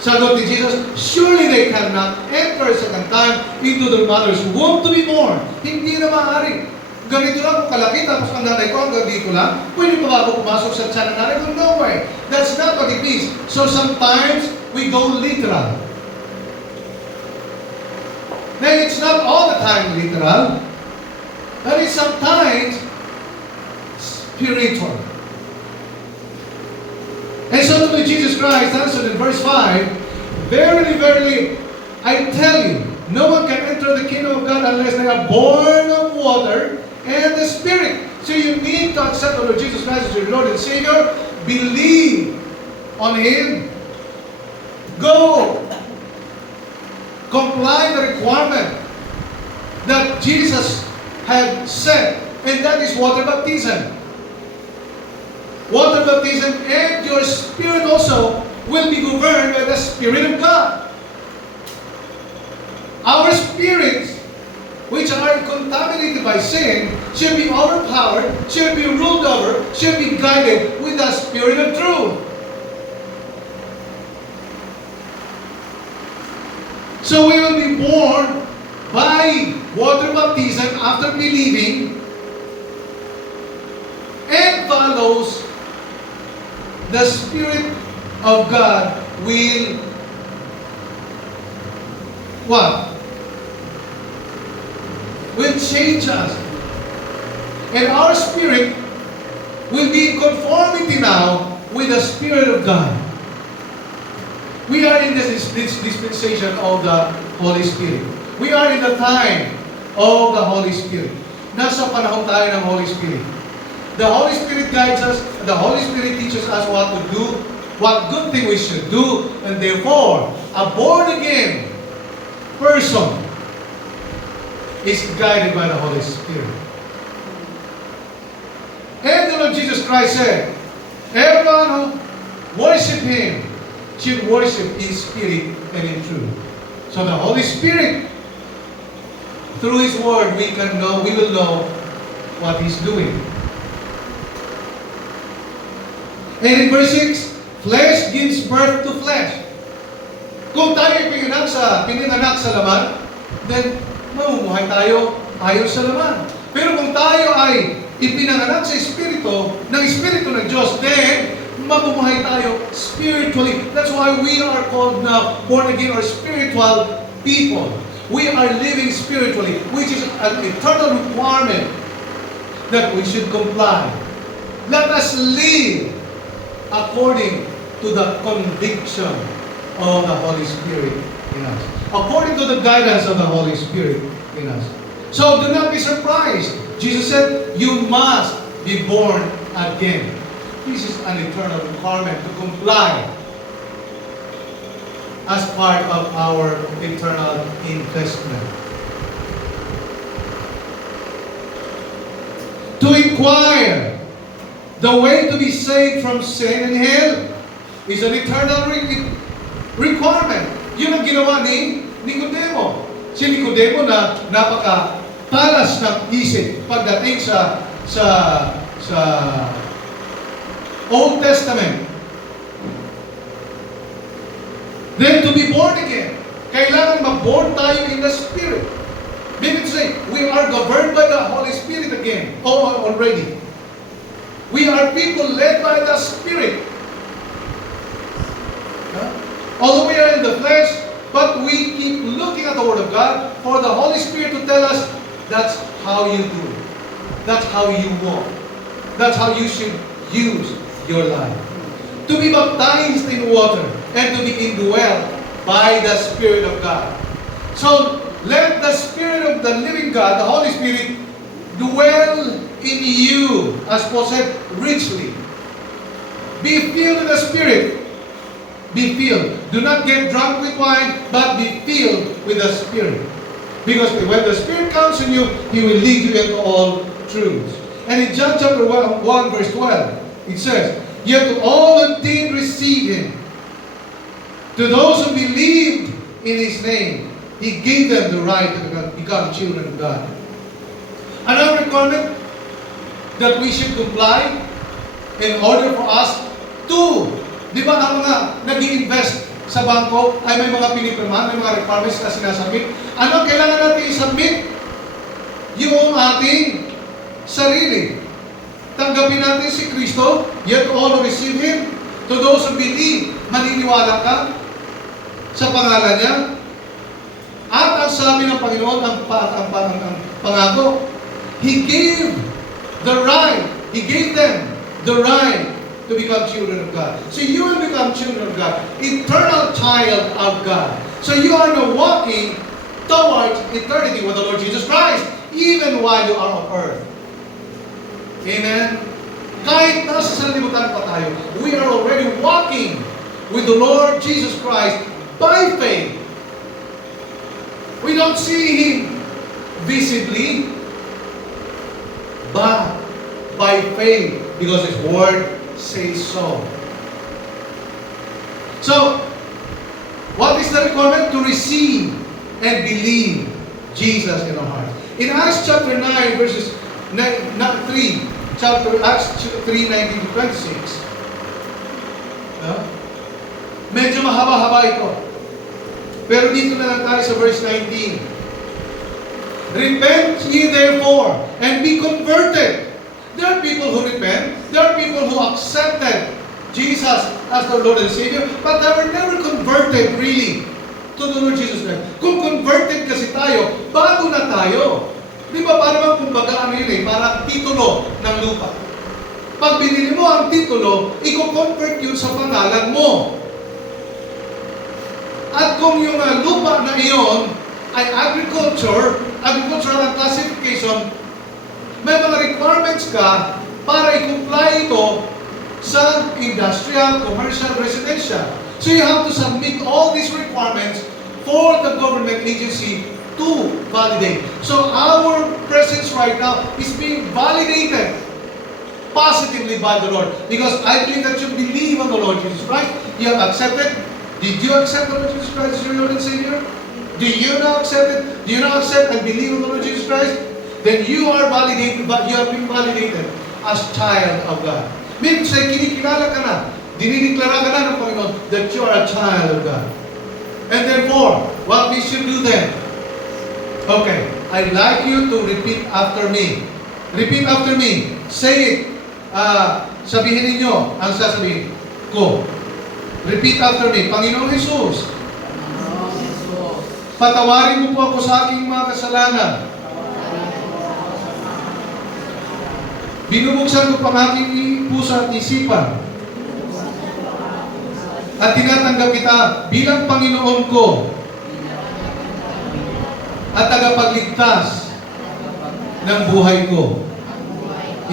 Sagot ni Jesus, surely they cannot enter a second time into their mother's womb to be born. Hindi na maaari. Ganito lang kung kalaki, tapos ang nanay ko hanggang dito lang, pwede pa ba ako pumasok sa tiyan ng nanay ko? No way. That's not what it means. So sometimes we go literal. Now it's not all the time literal, but it's sometimes spiritual. And so to Jesus Christ answered in verse 5, Verily, verily, I tell you, no one can enter the kingdom of God unless they are born of water and the Spirit. So you need to accept the Lord Jesus Christ as your Lord and Savior. Believe on Him. Go. Comply the requirement that Jesus had set, and that is water baptism. Water baptism and your spirit also will be governed by the Spirit of God. Our spirits, which are contaminated by sin, should be overpowered, should be ruled over, should be guided with the Spirit of truth. So we will be born by water baptism after believing, and follows the Spirit of God will what? Will change us. And our spirit will be in conformity now with the Spirit of God. We are in this dispensation of the Holy Spirit. We are in the time of the Holy Spirit. Nasa panahon tayo ng Holy Spirit. The Holy Spirit guides us, the Holy Spirit teaches us what to do, what good thing we should do, and therefore, a born-again person is guided by the Holy Spirit. And the Lord Jesus Christ said, everyone who worship Him should worship in spirit and in truth. So the Holy Spirit, through His Word, we will know what He's doing. And in verse 6, flesh gives birth to flesh. Kung tayo pinanganak sa laman, then mamumuhay tayo ayon sa laman. Pero kung tayo ay ipinanganak sa Espiritu, ng Espiritu ng Diyos, then mamumuhay tayo spiritually. That's why we are called now born again or spiritual people. We are living spiritually, which is an eternal requirement that we should comply. Let us live according to the conviction of the Holy Spirit in us. According to the guidance of the Holy Spirit in us. So do not be surprised. Jesus said, you must be born again. This is an eternal requirement to comply as part of our eternal investment. To inquire the way to be saved from sin and hell is an eternal requirement. Yun ang ginawa ni Nicodemo. Si Nicodemo na napaka-talas ng isip pagdating sa Old Testament. Then to be born again, kailangan mag-born tayo in the Spirit. Meaning to say, we are governed by the Holy Spirit again, already. We are people led by the Spirit. Although we are in the flesh, but we keep looking at the Word of God for the Holy Spirit to tell us, that's how you do it. That's how you walk. That's how you should use your life. To be baptized in water and to be indwelt by the Spirit of God. So, let the Spirit of the living God, the Holy Spirit, dwell in you, as Paul said, richly. Be filled with the Spirit. Be filled. Do not get drunk with wine, but be filled with the Spirit. Because when the Spirit comes in you, He will lead you into all truths. And in John chapter 1 verse 12, it says, yet to all who did receive Him, to those who believed in His name, He gave them the right to become children of God. Another requirement that we should comply in order for us to, di ba ang mga nag-i-invest sa bangko ay may mga pinipirmahan, may mga requirements na sinasubmit. Ano kailangan natin i-submit? Yung ating sarili. Tanggapin natin si Kristo, yet all who receive Him, to those who believe, maniniwala ka sa pangalan niya. At ang sabi ng Panginoon, ang pangako, He gave the right, He gave them the right to become children of God. So you will become children of God, eternal child of God. So you are now walking towards eternity with the Lord Jesus Christ, even while you are on earth. Amen? Kahit nasa sanlibutan pa tayo, we are already walking with the Lord Jesus Christ by faith. We don't see Him visibly, but by faith, because His Word says so. So, what is the requirement? To receive and believe Jesus in our hearts. In Acts chapter 9, verses 3, Acts 3, 19 to 26, medyo mahaba-haba ito. Pero dito na lang tayo sa verse 19. Repent ye therefore, and be converted. There are people who repent. There are people who accepted Jesus as their Lord and Savior, but they were never converted really to the Lord Jesus Christ. Kung converted kasi tayo, bago na tayo. Di ba parang kumbaga ano yun parang titulo ng lupa. Pag binili mo ang titulo, i-convert yun sa pangalan mo. At kung yung lupa na iyon ay agricultural ang classification, may mga requirements ka para i-comply ito sa industrial, commercial, residential. So you have to submit all these requirements for the government agency to validate. So our presence right now is being validated positively by the Lord. Because I believe that you believe on the Lord Jesus Christ. You have accepted. Did you accept the Lord Jesus Christ as your Lord and Savior? Do you now accept it? Do you now accept and believe in the Lord Jesus Christ? Then you are validated, but you have been validated as child of God. Meaning say, kinikilala ka na, dinideklara ka na ng Panginoon that you are a child of God. And therefore, what we should do then? Okay, I'd like you to repeat after me. Repeat after me. Say it. Sabihin ninyo ang sasabihin ko. Repeat after me. Panginoong Jesus, patawarin mo po ako sa aking mga kasalanan. Binubuksan ko pang aking puso at isipan. At tinatanggap kita bilang Panginoon ko at tagapagligtas ng buhay ko.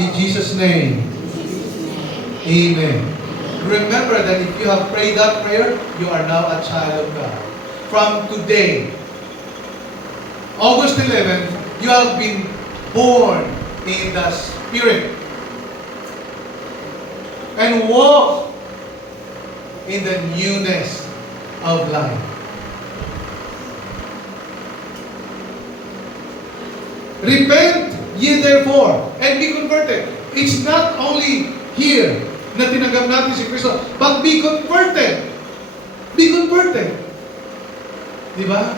In Jesus' name. Amen. Remember that if you have prayed that prayer, you are now a child of God. From today, August 11, you have been born in the Spirit and walk in the newness of life. Repent ye therefore and be converted. It's not only here na tinanggap natin si Kristo, but be converted. Be converted. Di ba?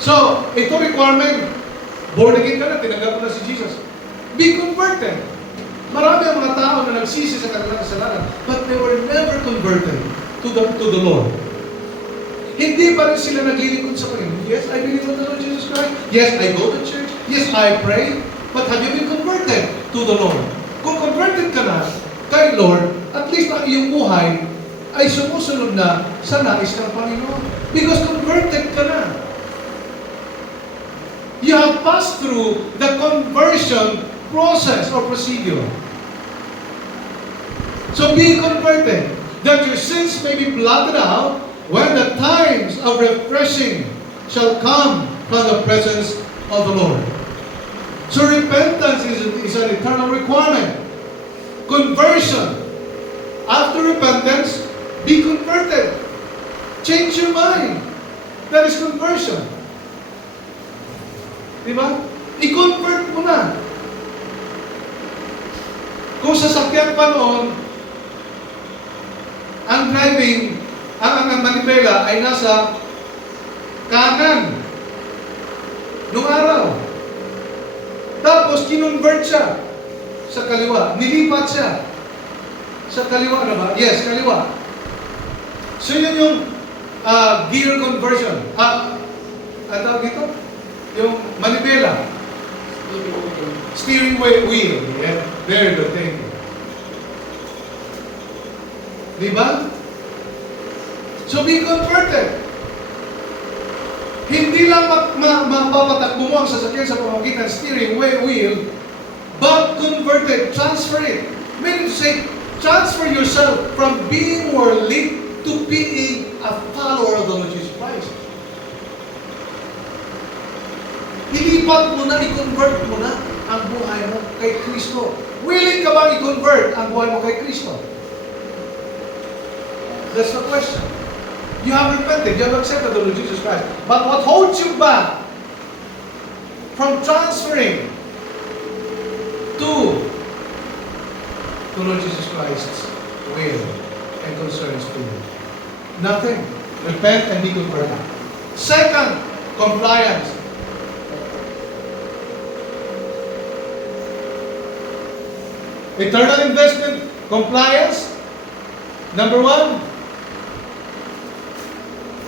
So, ito requirement. Born again ka na, tinanggap mo na si Jesus. Be converted. Marami ang mga tao na nagsisi sa kanilang kasalanan, but they were never converted to the Lord. Hindi pa rin sila naglilingkod sa Panginoon. Yes, I believe in the Lord Jesus Christ. Yes, I go to church. Yes, I pray. But have you been converted to the Lord? Kung converted ka na kay Lord, at least ang iyong buhay ay sumusunod na sa nais ng Panginoon. Because converted ka na. You have passed through the conversion process or procedure. So be converted, that your sins may be blotted out when the times of refreshing shall come from the presence of the Lord. So repentance is an eternal requirement. Conversion. After repentance, be converted. Change your mind. That is conversion. Diba? I-convert mo na. Kung sasakyan pa noon, ang driving, ang manibela ay nasa kanan nung araw. Tapos, kinonvert siya sa kaliwa. Nilipat siya sa kaliwa na ba? Yes, kaliwa. So, yun yung gear conversion. Ano tawag dito? Yung manibela. Steering wheel. Yeah, very good. Thank you. Diba? So, be converted. Hindi lang mapapatakbo mo ang sasakyan sa pamamagitan steering wheel, but converted, transfer it. Meaning to say, transfer yourself from being worldly to being a follower of the Lord Jesus Christ. Ilipat mo na, i-convert mo na ang buhay mo kay Kristo. Willing ka bang i-convert ang buhay mo kay Kristo? That's the question. You have repented, you have accepted the Lord Jesus Christ. But what holds you back from transferring to the Lord Jesus Christ's will and concerns for you? Nothing. Repent and be converted. Second, compliance. Eternal investment, compliance. Number one,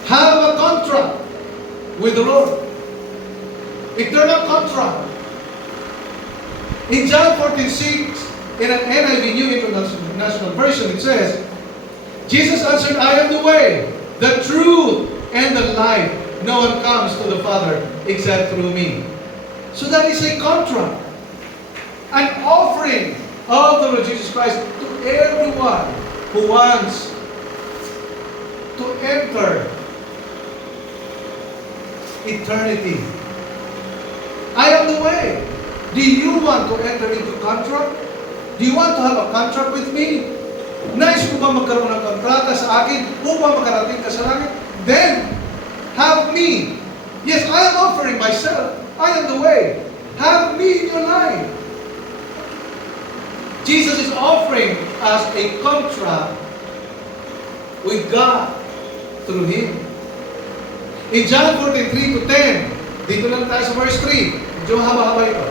have a contract with the Lord. Eternal contract. In John 14:6, in an NIV New International Version, it says, Jesus answered, I am the way, the truth, and the life. No one comes to the Father except through me. So that is a contract. An offering of the Lord Jesus Christ to everyone who wants to enter eternity. I am the way. Do you want to enter into contract? Do you want to have a contract with me? Nais ko ba magkaroon ng kontrata sa akin upang makarating ka sa langit? Then, have me. Yes, I am offering myself. I am the way. Have me in your life. Jesus is offering us a contract with God through Him. In John 14:3 to 10, dito lang tayo sa verse 3. Medyo haba-haba ito.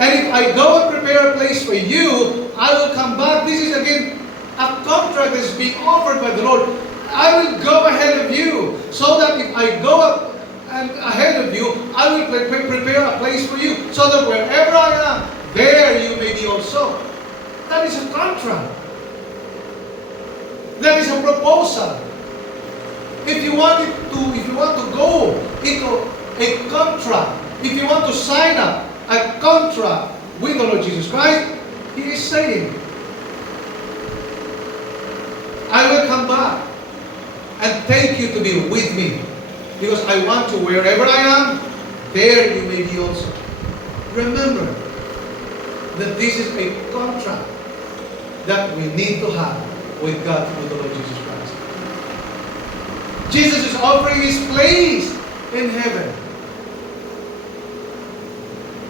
And if I go and prepare a place for you, I will come back. This is again a contract that is being offered by the Lord. I will go ahead of you, so that if I go up and ahead of you, I will prepare a place for you, so that wherever I am, there you may be also. That is a contract. That is a proposal. If you want to go into a contract, if you want to sign up a contract with the Lord Jesus Christ, He is saying, I will come back and take you to be with me, because I want to, wherever I am, there you may be also. Remember that this is a contract that we need to have with God through the Lord Jesus Christ. Jesus is offering His place in heaven.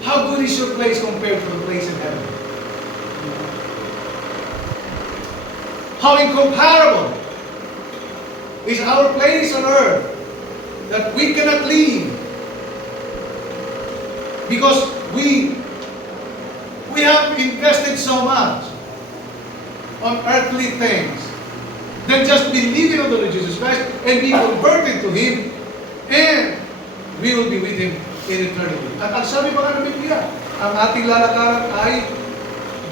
How good is your place compared to the place in heaven? How incomparable is our place on earth that we cannot leave because we have invested so much on earthly things than just believing on the Lord Jesus Christ and being converted to Him, and we will be with Him in eternity. At ang sabi pa nga ng Biblia, ang ating lalakaran ay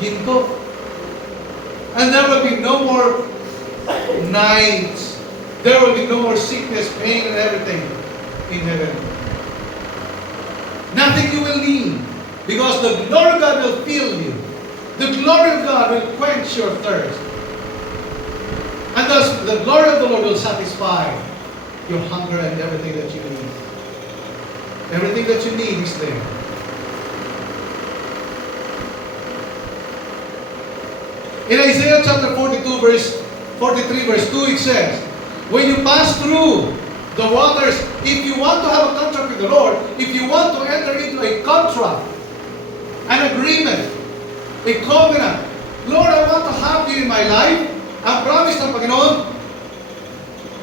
ginto. And there will be no more nights. There will be no more sickness, pain, and everything in heaven. Nothing you will need, because the glory of God will fill you. The glory of God will quench your thirst. And thus, the glory of the Lord will satisfy your hunger and everything that you need. Everything that you need is there. In Isaiah chapter 43, verse 2, it says, when you pass through the waters, if you want to have a contract with the Lord, if you want to enter into a contract, an agreement, a covenant, Lord, I want to have you in my life, ang promise ng Panginoon,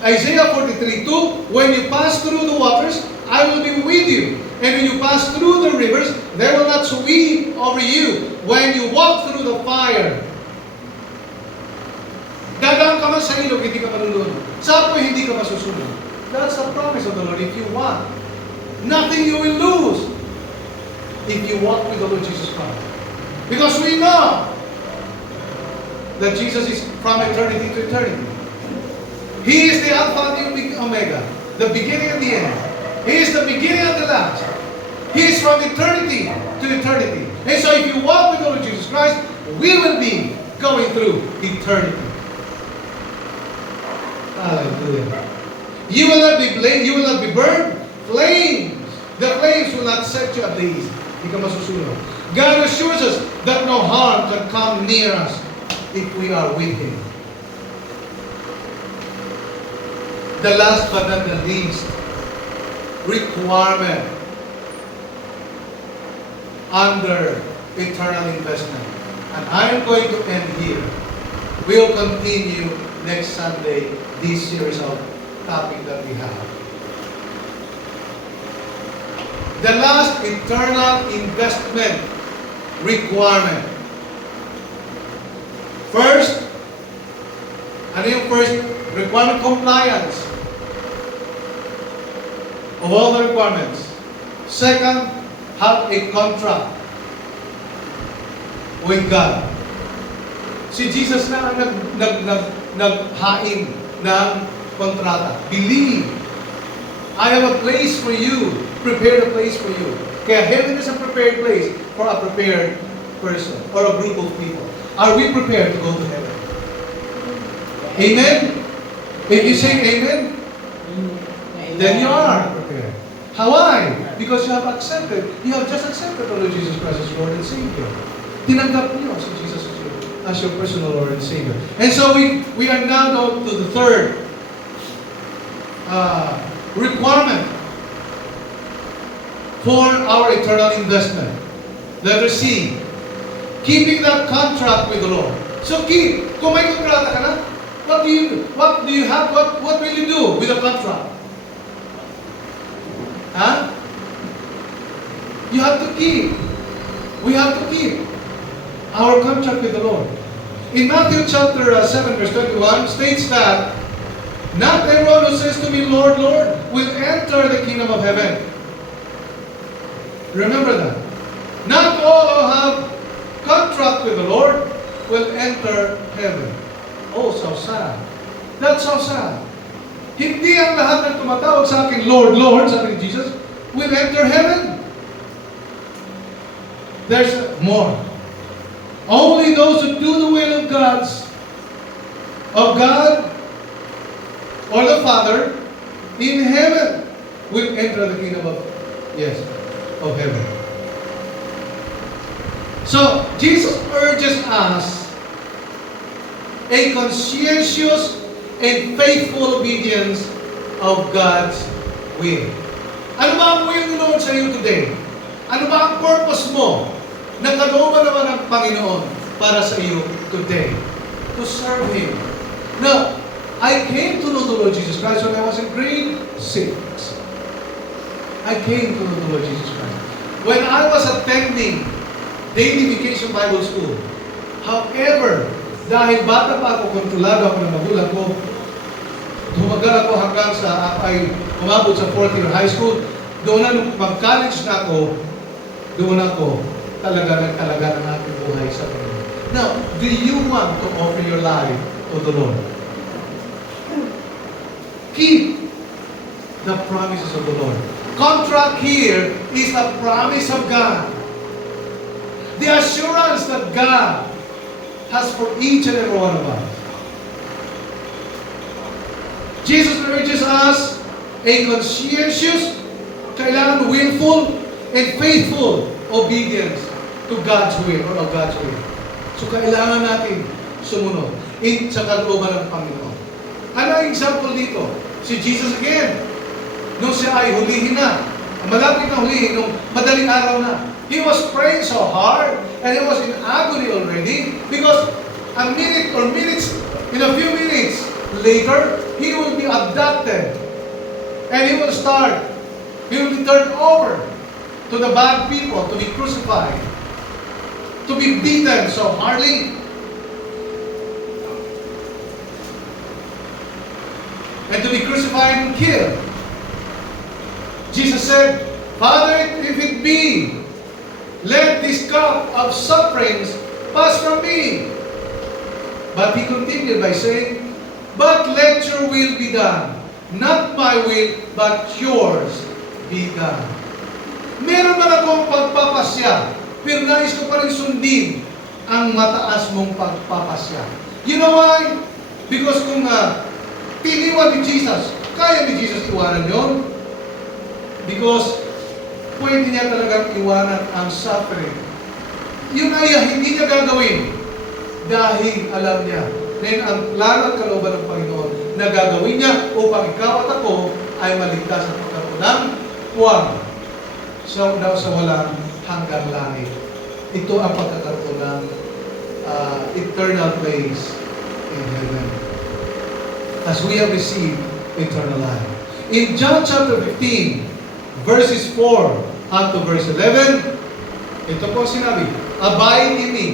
Isaiah 43:2, when you pass through the waters, I will be with you. And when you pass through the rivers, they will not sweep over you. When you walk through the fire, dadaan ka man sa ilog, hindi ka malulunod. Sa apoy, hindi ka masusunod. That's the promise of the Lord. If you want, nothing you will lose if you walk with the Lord Jesus Christ. Because we know that Jesus is from eternity to eternity. He is the Alpha and the Omega, the beginning and the end. He is the beginning and the last. He is from eternity to eternity. And so if you walk with the Lord Jesus Christ, we will be going through eternity. Hallelujah. You will not be blamed, you will not be burned. Flames. The flames will not set you ablaze. Hindi ka masusunod. God assures us that no harm can come near us if we are with Him. The last but not the least requirement under eternal investment. And I am going to end here. We will continue next Sunday this series of topic that we have. The last eternal investment requirement. First, ano yung first requirement? Compliance of all the requirements. Second, have a contract with God. Si Jesus na ang naghain ng kontrata. Believe. I have a place for you. Prepared a place for you. Kaya heaven is a prepared place for a prepared person or a group of people. Are we prepared to go to heaven? Amen? If you say amen, then you are prepared. Why? Because you have just accepted the Lord Jesus Christ as Lord and Savior. Tinanggap niyo si Jesus as your personal Lord and Savior. And so we are now to the third requirement for our eternal investment. Letter C, keeping that contract with the Lord. So kung may kontrata ka na, what do you have? What will you do with the contract? Huh? You have to keep. We have to keep our contract with the Lord. In Matthew chapter 7 verse 21 states that not everyone who says to me, Lord, Lord, will enter the kingdom of heaven. Remember that. Not all who have contract with the Lord will enter heaven. Oh, so sad. That's so sad. Hindi ang lahat ng tumatawag sa akin, Lord, Lord, sabi ni Jesus, will enter heaven. There's more. Only those who do the will of God, or the Father, in heaven, will enter the kingdom of heaven. So, Jesus urges us a conscientious and faithful obedience of God's will. Ano ba ang will ni Lord sa iyo today? Ano ba ang purpose mo na kalooban naman ng Panginoon para sa iyo today? To serve Him. Now, I came to know the Lord Jesus Christ when I was in grade 6. I came to know the Lord Jesus Christ when I was attending Daily Vacation Bible School. However, dahil bata pa ako, kontrolado ako ng magulang ko, tumagal ako hanggang sa ay umabot sa 4th year high school. Doon na, nung mag-college na ako, doon ako talaga ng aking buhay sa Panginoon. Now, do you want to offer your life to the Lord? Keep the promises of the Lord. Contract here is the promise of God. The assurance that God has for each and every one of us. Jesus urges us a conscientious, kailangan willful, and faithful obedience to God's will or of God's will. So kailangan natin sumunod sa kalooban ng Panginoon. Ano ang example dito? Si Jesus again. Nung siya ay hulihin na, malapit na hulihin, nung madaling araw na, he was praying so hard and he was in agony already because in a few minutes later, he will be abducted and he will be turned over to the bad people, to be crucified, to be beaten so hardly, and to be crucified and killed. Jesus said, Father, if it be, let this cup of sufferings pass from me. But he continued by saying, but let your will be done. Not my will, but yours be done. Meron man akong pagpapasya, pero nais ko pa rin sundin ang mataas mong pagpapasya. You know why? Because kung tiniwan ni Jesus, kaya ni Jesus iwanan yon? Because pwede niya talagang iwanan ang suffering. Yun ay hindi niya gagawin dahil alam niya na yun ang plano at kalooban ng Panginoon na gagawin niya upang ikaw at ako ay maligtas at magkaroon ng puwang sa walang hanggang langit. Ito ang pagkakaroon ng eternal place in heaven as we have received eternal life. In John chapter 15, verses 4 up to verse 11, ito po sinabi, abide in me,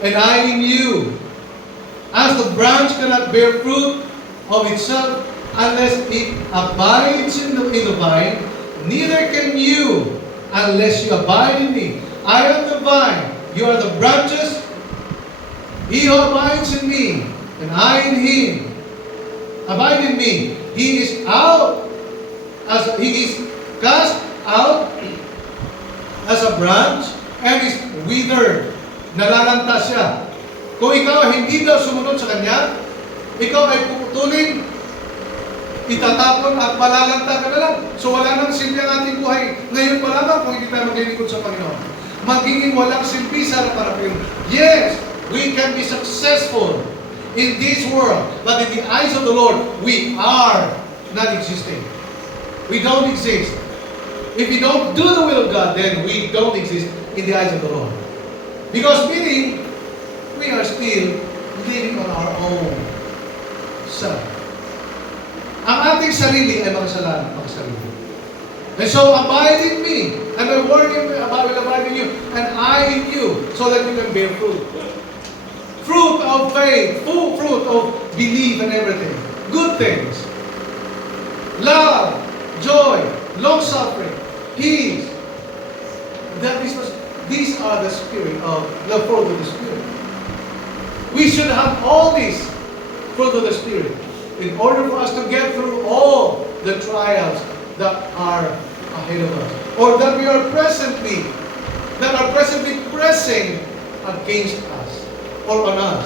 and I in you. As the branch cannot bear fruit of itself unless it abides in the vine, neither can you unless you abide in me. I am the vine, you are the branches. He who abides in me, and I in him, abide in me, he is out, as he is cast out as a branch and is withered. Nalalanta siya. Kung ikaw hindi daw sumunod sa Kanya, ikaw ay puputulin, itatapon at malalanta ka na lang. So wala nang silbi ang ating buhay. Ngayon pa lamang kung hindi tayo maglilingkod sa Panginoon. Magiging walang silbi sa harapan. Yes, we can be successful in this world, but in the eyes of the Lord, we are not existing. We don't exist. If we don't do the will of God, then we don't exist in the eyes of the Lord. Because meaning, we are still living on our own self. Ang ating sarili ay makasalanan, makasarili. And so, abide in me, and my word will abide in you, and I in you, so that you can bear fruit. Fruit of faith, full fruit of belief and everything. Good things. Love, joy, long-suffering, peace. These are the spirit of the fruit of the Spirit. We should have all these fruit of the Spirit in order for us to get through all the trials that are ahead of us, or that are presently pressing against us or on us.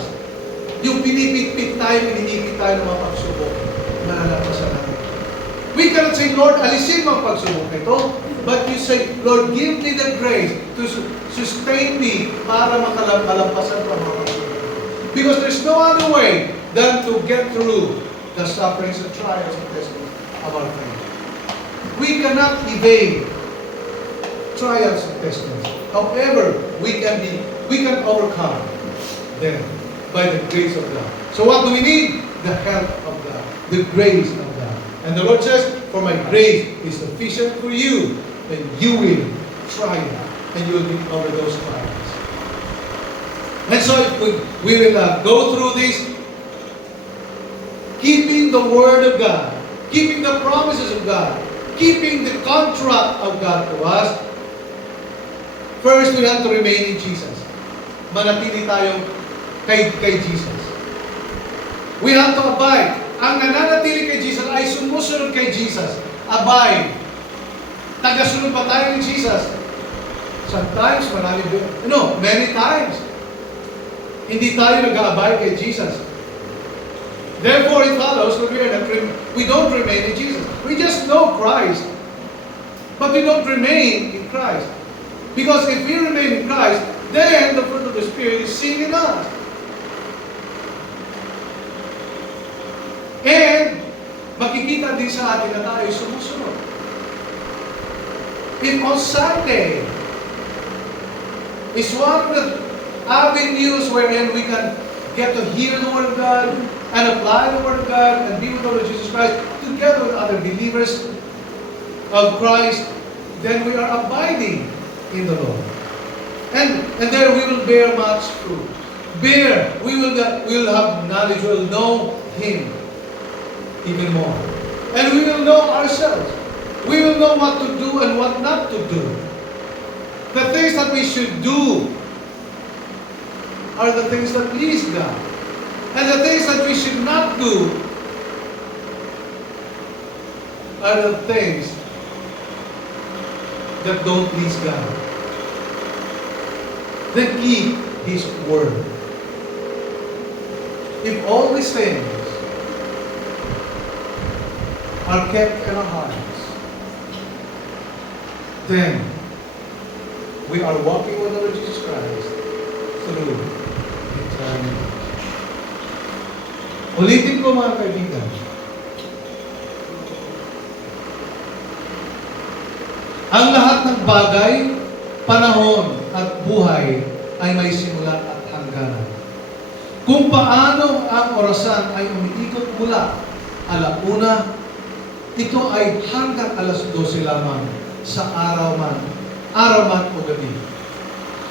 Yung pinipit-pit tayo, pinipit tayo ng mga pagsubok, malalampasan natin. We cannot say, Lord, alisin mo ang pagsubok nito, but you say, Lord, give me the grace to sustain me para makalampasan ko ang mga pagsubok. Because there's no other way than to get through the sufferings and trials and testings of our faith. We cannot evade trials and testings. However, we can overcome them by the grace of God. So what do we need? The help of God, the grace of God. And the Lord says, for my grace is sufficient for you, and you will triumph, and you will get over those trials. And so we will go through this, keeping the Word of God, keeping the promises of God, keeping the contract of God to us. First, we have to remain in Jesus. Manatili tayo kay Jesus. We have to abide. Ang nananatili kay Jesus ay sumusunod kay Jesus. Abide. Tagasunod ba tayo ni Jesus? Sometimes, many times. Hindi tayo nag-abide kay Jesus. Therefore, it follows that we don't remain in Jesus. We just know Christ, but we don't remain in Christ. Because if we remain in Christ, then the fruit of the Spirit is seen in us. And makikita din sa atin na tayo sumusunod. If on Sunday is one of the avenues wherein we can get to hear the Word of God and apply the Word of God and be with the Lord Jesus Christ together with other believers of Christ, then we are abiding in the Lord. And there we will bear much fruit. We will have knowledge, we will know Him even more. And we will know ourselves. We will know what to do and what not to do. The things that we should do are the things that please God. And the things that we should not do are the things that don't please God. Then keep His Word. If all these things are kept in our hearts, then we are walking with the Lord Jesus Christ through eternity. Ulitin ko mga kaibigan, ang lahat ng bagay, panahon at buhay ay may simula at hangganan. Kung paano ang orasan ay umiikot mula alauna, ito ay hanggang alas 12 lamang sa araw man o gabi.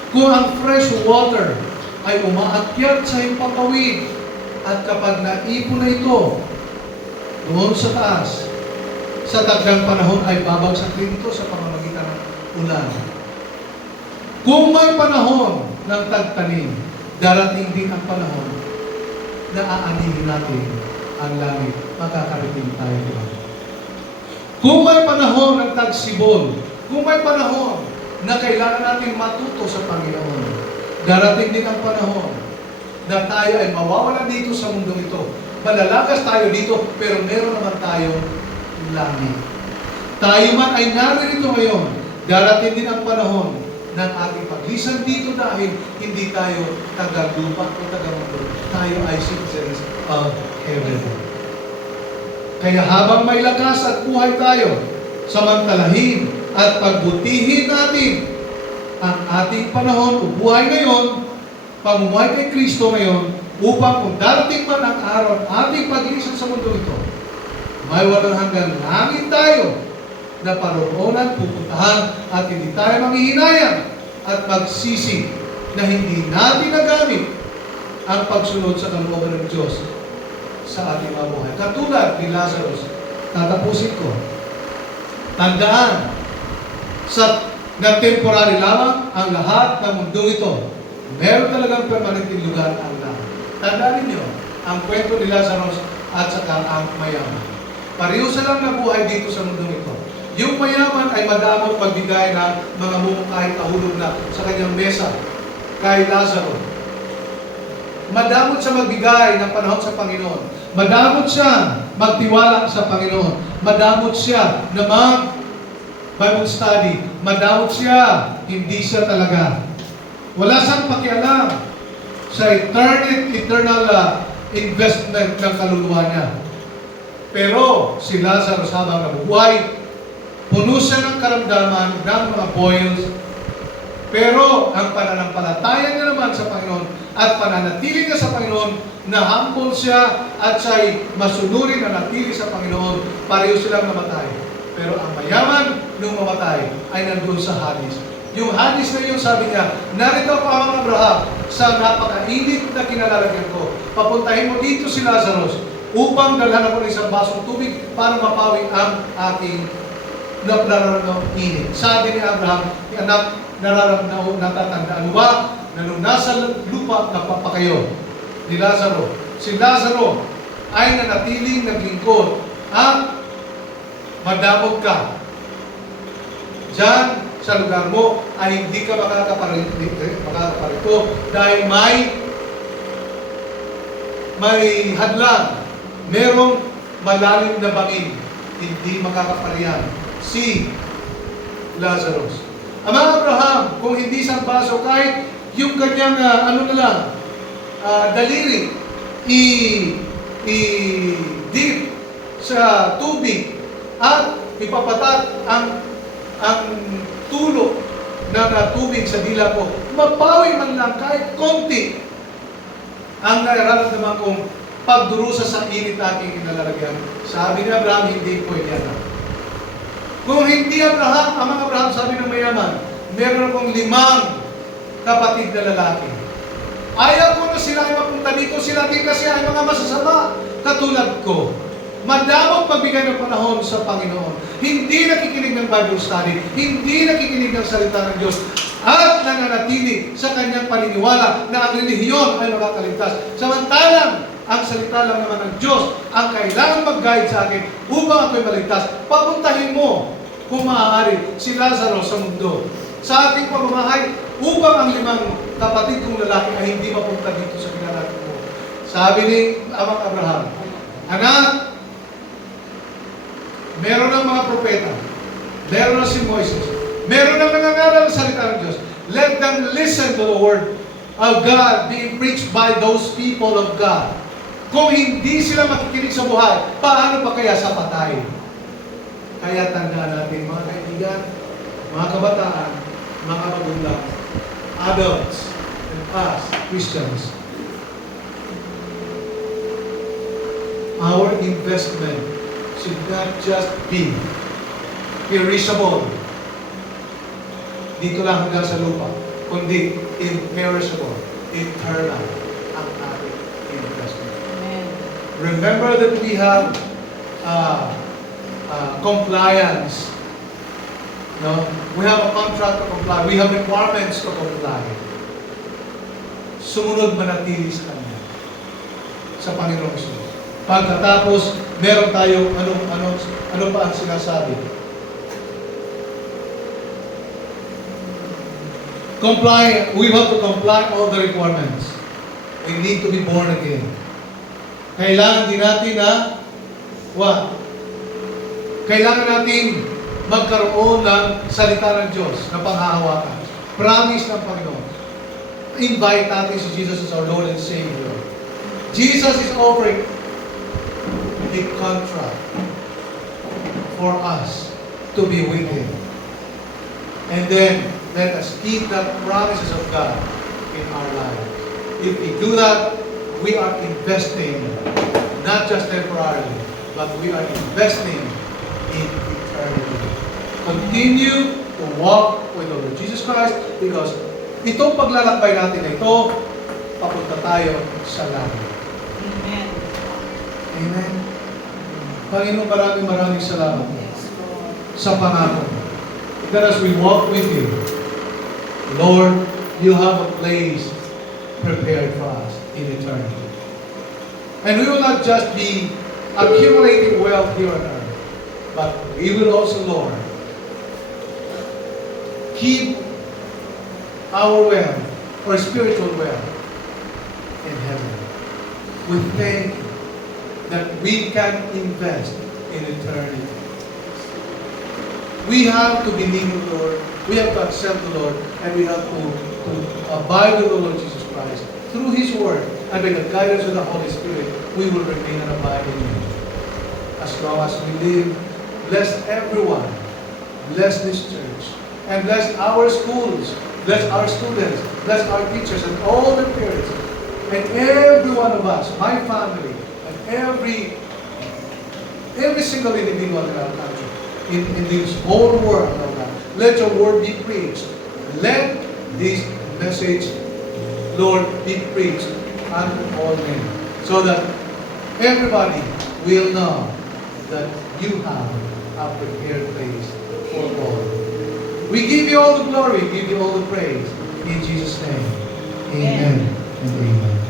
Kung ang fresh water ay umaakyat sa himpapawid, at kapag naipon na ito doon sa taas, sa tagdang panahon ay babagsak din ito sa pamamagitan ng ulan. Kung may panahon ng tagtanim, darating din ang panahon na aanihin natin ang langit, makakarating tayo doon. Kung may panahon ng tagsibol, kung may panahon na kailangan natin matuto sa Panginoon, darating din ang panahon na tayo ay mawawala dito sa mundo ito. Malalagas tayo dito, pero meron naman tayong langit. Tayo man ay narito ngayon, darating din ang panahon ng ating paglisan dito dahil hindi tayo taga-lupa o taga-mundo. Tayo ay citizens of heaven. Kaya habang may lakas at buhay tayo, samantalahin at pagbutihin natin ang ating panahon o buhay ngayon, pamumuhay kay Kristo ngayon, upang kung darating man ang araw at ating paglisan sa mundo ito, may walang hanggang langit tayo na paroonan, pupuntahan at hindi tayo manghihinayang at magsisi na hindi natin nagamit ang pagsunod sa kalooban ng Diyos sa ating mga buhay. Katulad ni Lazarus, tatapusin ko. Tandaan, na temporary lamang ang lahat ng mundo ito. Meron talagang permanenteng lugar ang lahat. Tandaan ninyo, ang kwento ni Lazarus at saka ang mayaman. Pareho silang nabuhay dito sa mundo ito. Yung mayaman ay madamot magbigay ng mga mumukahit kahulog na sa kanyang mesa kay Lazaro. Madamot siya magbigay ng panahon sa Panginoon. Madamot siya magtiwala sa Panginoon. Madamot siya na Bible study. Madamot siya. Hindi siya talaga. Wala siyang pakialam sa eternal investment ng kaluluwa niya. Pero si Lazarus habang nabubuhay, puno siya ng karamdaman, ng mga boils, pero ang pananampalataya niya naman sa Panginoon at pananatili niya sa Panginoon, na humble siya at siya'y masunurin na natili sa Panginoon, pareho silang namatay. Pero ang mayaman nung mamatay ay nandun sa Hades. Yung Hades na yun, sabi niya, narito ako ang Abraham sa napakainit na kinalalagyan ko. Papuntahin mo dito si Lazarus upang dalhan ako ng isang basong tubig para mapawi ang aking nararamdaman init. Sabi ni Abraham, anak, nararamdaman, natatandaan ba na nung nasa lupa napapakayo ni Lazaro? Si Lazaro ay nanatiling naglingkod at madamot ka. Diyan sa lugar mo ay hindi ka makakaparito dahil may hadlang. Merong malalim na bangin. Hindi makakaparihan si Lazarus. Ama Abraham, kung hindi sa baso, kahit yung kanyang daliri, i-dip sa tubig at ipapatak ang tulo ng tubig sa dila ko, mapawi man lang kahit konti ang nararamdaman kong pagdurusa sa init aking inalalagyan. Sabi ni Abraham, hindi pwede yan. Kung hindi Abraham, amang Abraham, sabi ng mayaman, meron akong 5 kapatid na lalaki. Ayaw ko na sila ay mapunta dito, sila din kasi ay mga masasama katulad ko. Madamot magbigay ng panahon sa Panginoon. Hindi nakikinig ng Bible study, hindi nakikinig ng salita ng Diyos, at nananatili sa kanyang paniniwala na ang relihiyon ay makakaligtas. Samantalang, ang salita lang naman ng Diyos ang kailangan mag-guide sa akin upang ako'y maligtas. Papuntahin mo, kung maaari, si Lazaro sa mundo. Sa ating pamamahay, upang ang 5 kapatid kong lalaki ay hindi mapunta dito sa kinalagay mo. Sabi ni Amang Abraham, anak, meron ng mga propeta, meron na si Moises, meron ng nangangaral ng salita ng Diyos. Let them listen to the word of God being preached by those people of God. Kung hindi sila makikinig sa buhay, paano pa kaya sa patay? Kaya tandaan natin, mga kaibigan, mga kabataan, mga magulang, adults, and us, Christians, our investment should not just be perishable, dito lang hanggang sa lupa, kundi imperishable, eternal ang ating investment. Amen. Remember that we have compliance. No? We have a contract to comply. We have requirements to comply. Sumunod manatili sa Kanya, sa Panginoong Jesus. Pagkatapos, meron tayong ano pa ang sinasabi? Comply, we have to comply all the requirements. We need to be born again. Kailangan din natin na, kailangan natin magkaroon ng salita ng Diyos na panghahawakan. Promise ng Panginoon. Invite natin si Jesus as our Lord and Savior. Jesus is offering a contract for us to be with Him. And then, let us keep the promises of God in our life. If we do that, we are investing, not just temporarily, but we are investing in eternity. Continue to walk with the Lord Jesus Christ because itong paglalakbay natin na ito, papunta tayo sa langit. Amen. Amen. Panginoon, maraming salamat sa pangako. That as we walk with you, Lord, you have a place prepared for us in eternity. And we will not just be accumulating wealth here on earth, but we will also, Lord, keep our wealth or spiritual wealth in heaven. We thank you that we can invest in eternity. We have to believe in the Lord, we have to accept the Lord, and we have to abide with the Lord Jesus Christ. Through His Word, and by the guidance of the Holy Spirit, we will remain and abide in Him. As long as we live, bless everyone, bless this church, and bless our schools, bless our students, bless our teachers, and all the parents, and every one of us, my family, and every single individual in our country, in this whole world, oh God. Let your word be preached. Let this message, Lord, be preached unto all men, so that everybody will know that you have a prepared place for all. We give you all the glory, we give you all the praise. In Jesus' name, amen and amen.